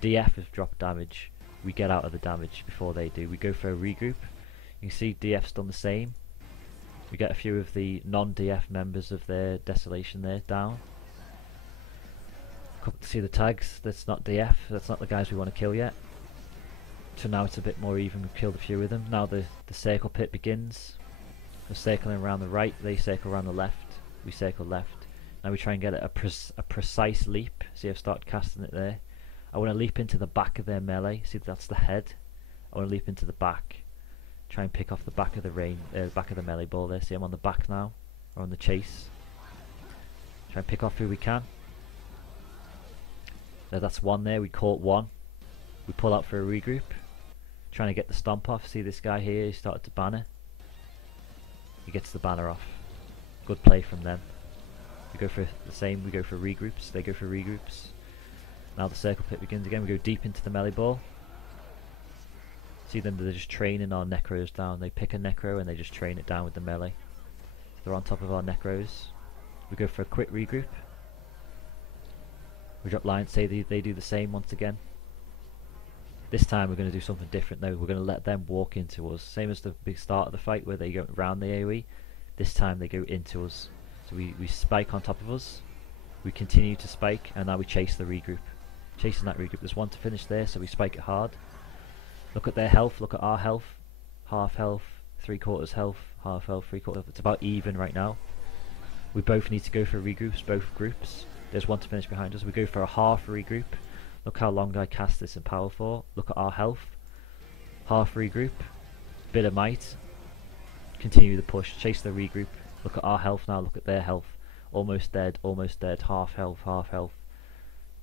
DF has dropped damage, we get out of the damage before they do. We go for a regroup. You can see DF's done the same. We get a few of the non-DF members of their desolation there down. See the tags, that's not DF, that's not the guys we want to kill yet. So now it's a bit more even, we've killed a few of them. Now the circle pit begins. We're circling around the right, they circle around the left, we circle left. Now we try and get a precise leap. See, I've started casting it there. I want to leap into the back of their melee. See, that's the head. I want to leap into the back. Try and pick off the back of the back of the melee ball there. See, I'm on the back now, or on the chase. Try and pick off who we can. There, that's one there. We caught one. We pull out for a regroup. Trying to get the stomp off. See this guy here, he started to banner. He gets the banner off. Good play from them. We go for the same, we go for regroups, they go for regroups. Now the circle pit begins again, we go deep into the melee ball. See them, they're just training our necros down. They pick a necro and they just train it down with the melee. So they're on top of our necros. We go for a quick regroup. We drop lines, say they do the same once again. This time we're going to do something different though. We're going to let them walk into us. Same as the big start of the fight where they go around the AoE. This time they go into us. So we spike on top of us. We continue to spike and now we chase the regroup. Chasing that regroup. There's one to finish there, so we spike it hard. Look at their health, look at our health. Half health, 3/4 health, half health, 3/4. It's about even right now. We both need to go for regroups, both groups. There's one to finish behind us. We go for a half regroup. Look how long I cast this in power for. Look at our health. Half regroup. Bit of might. Continue the push. Chase the regroup. Look at our health now. Look at their health. Almost dead. Almost dead. Half health. Half health.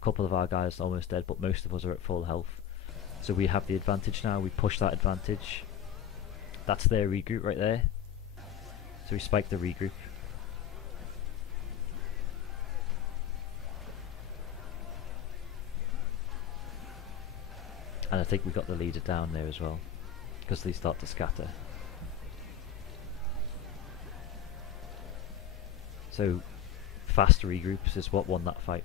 A couple of our guys almost dead, but most of us are at full health. So we have the advantage now. We push that advantage. That's their regroup right there. So we spike the regroup. And I think we got the leader down there as well, because they start to scatter. So fast regroups is what won that fight.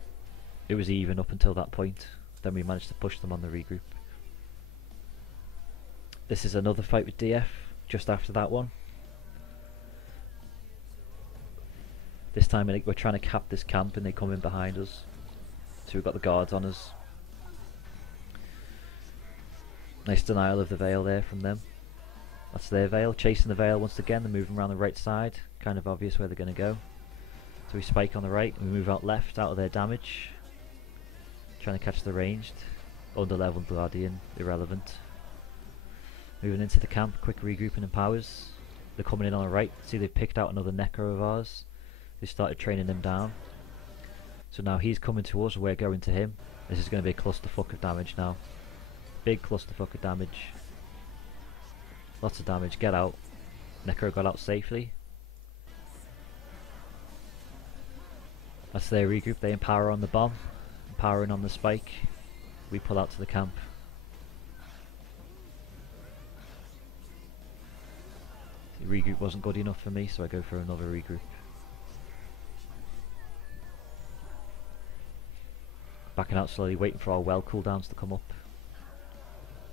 It was even up until that point. Then we managed to push them on the regroup. This is another fight with DF just after that one. This time we're trying to cap this camp and they come in behind us. So we've got the guards on us. Nice denial of the veil there from them. That's their veil. Chasing the veil once again. They're moving around the right side. Kind of obvious where they're going to go. So we spike on the right. We move out left, out of their damage. Trying to catch the ranged. Under leveled Guardian. Irrelevant. Moving into the camp. Quick regrouping and powers. They're coming in on the right. See, they've picked out another necro of ours. They started training them down. So now he's coming to us. We're going to him. This is going to be a clusterfuck of damage now. Big clusterfuck of damage. Lots of damage. Get out. Necro got out safely. That's their regroup. They empower on the bomb, empowering on the spike. We pull out to the camp. The regroup wasn't good enough for me, so I go for another regroup. Backing out slowly, waiting for our well cooldowns to come up.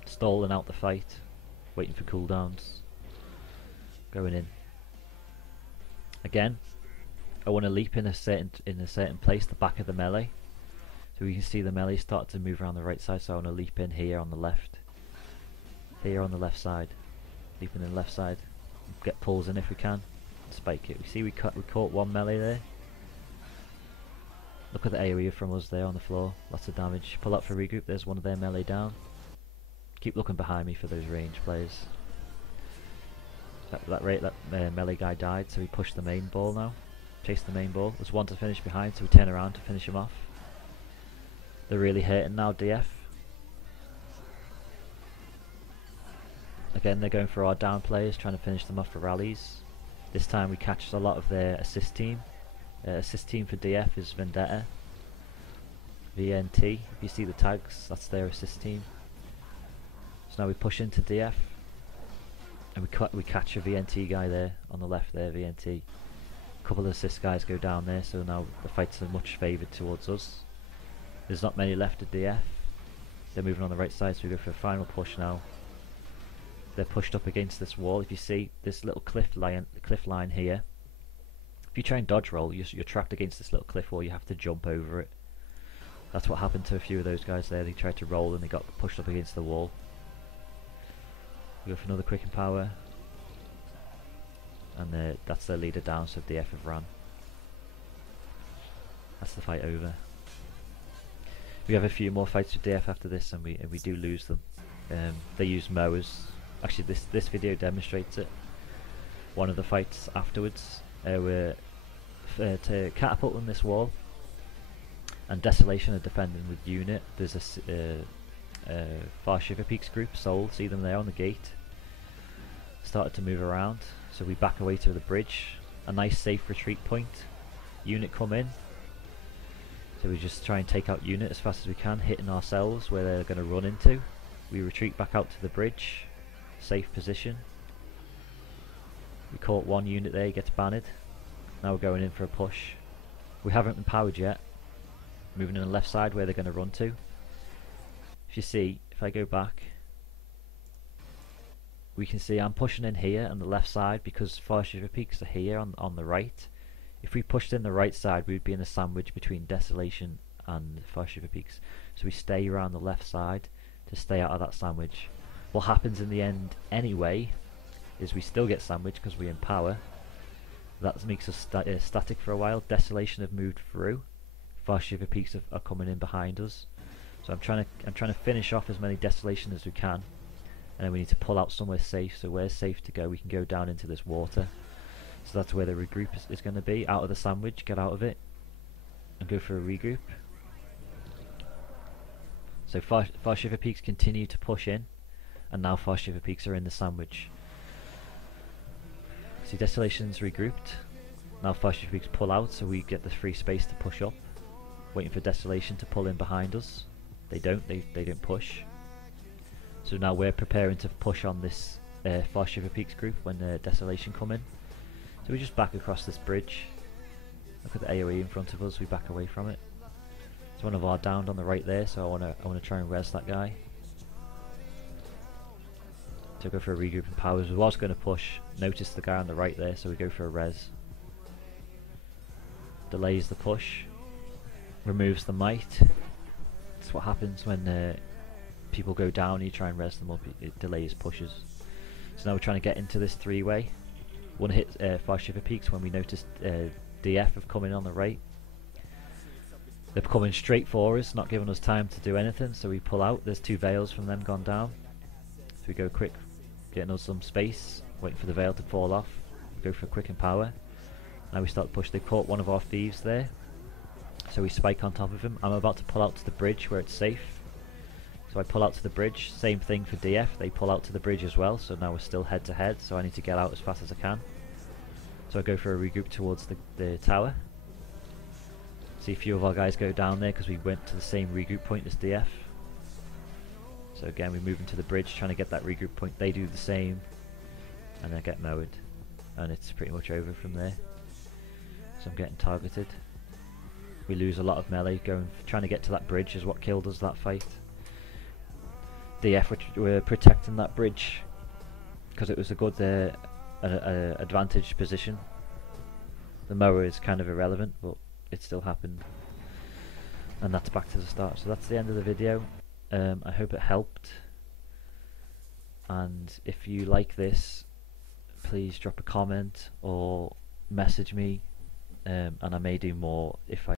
Stalling out the fight, waiting for cooldowns. Going in. Again, I want to leap in a certain place, the back of the melee. So we can see the melee start to move around the right side, so I want to leap in here on the left. Here on the left side. Leaping in the left side. Get pulls in if we can. Spike it. We see we caught one melee there. Look at the area from us there on the floor. Lots of damage. Pull up for regroup. There's one of their melee down. Keep looking behind me for those range players. That melee guy died, so we push the main ball now. Chase the main ball. There's one to finish behind, so we turn around to finish him off. They're really hurting now, DF. Again, they're going for our down players, trying to finish them off for rallies. This time we catch a lot of their assist team. Assist team for DF is Vendetta. VNT, if you see the tags, that's their assist team. So now we push into DF. And we catch a VNT guy there, on the left there, VNT. A couple of assist guys go down there, so now the fights are much favoured towards us. There's not many left at DF. They're moving on the right side, so we go for a final push now. They're pushed up against this wall. If you see this little cliff line here, if you try and dodge roll, you're trapped against this little cliff wall. You have to jump over it. That's what happened to a few of those guys there. They tried to roll and they got pushed up against the wall. We go for another quick empower, and that's their leader down, so DF have ran. That's the fight over. We have a few more fights with DF after this, and we do lose them. They use mowers. Actually, this video demonstrates it. One of the fights afterwards, we're to catapult on this wall, and Desolation are defending with unit. There's a Far Shiver Peaks group, Soul, see them there on the gate. Started to move around, so we back away to the bridge. A nice safe retreat point. Unit come in. So we just try and take out unit as fast as we can, hitting ourselves where they're going to run into. We retreat back out to the bridge. Safe position. We caught one unit there, he gets banned. Now we're going in for a push. We haven't empowered yet. Moving in the left side where they're going to run to. If you see, if I go back, we can see I'm pushing in here on the left side because Far Shiver Peaks are here on the right. If we pushed in the right side, we would be in a sandwich between Desolation and Far Shiver Peaks. So we stay around the left side to stay out of that sandwich. What happens in the end anyway is we still get sandwiched because we empower. That makes us static for a while. Desolation have moved through. Far Shiver Peaks are coming in behind us. So I'm trying to finish off as many Desolation as we can, and then we need to pull out somewhere safe. So where's safe to go? We can go down into this water. So that's where the regroup is going to be. Out of the sandwich, get out of it, and go for a regroup. So Far Shiver Peaks continue to push in, and now Far Shiver Peaks are in the sandwich. See, Desolation's regrouped. Now Far Shiver Peaks pull out, so we get the free space to push up. Waiting for Desolation to pull in behind us. They don't push. So now we're preparing to push on this Far Shiver Peaks group when Desolation come in. So we just back across this bridge. Look at the AoE in front of us, we back away from it. There's one of our downed on the right there, so I wanna try and res that guy. So go for a regroup and powers. We was going to push, notice the guy on the right there, so we go for a res. Delays the push, removes the might. That's what happens when people go down and you try and res them up, it delays pushes. So now we're trying to get into this three-way. Want to hit Far Shiver Peaks when we noticed DF have come in on the right. They're coming straight for us, not giving us time to do anything, so we pull out. There's two Veils from them gone down. So we go quick, getting us some space, waiting for the Veil to fall off. We go for a quick empower. Now we start to push. They've caught one of our thieves there, so we spike on top of him. I'm about to pull out to the bridge where it's safe. So I pull out to the bridge, same thing for DF, they pull out to the bridge as well, so now we're still head to head, so I need to get out as fast as I can. So I go for a regroup towards the tower. See a few of our guys go down there because we went to the same regroup point as DF. So again, we move into the bridge trying to get that regroup point. They do the same and then get mowed, and it's pretty much over from there. So I'm getting targeted. We lose a lot of melee trying to get to that bridge is what killed us that fight. DF were protecting that bridge because it was a good advantage position. The mower is kind of irrelevant, but it still happened, and that's back to the start. So that's the end of the video. I hope it helped, and if you like this, please drop a comment or message me, and I may do more if I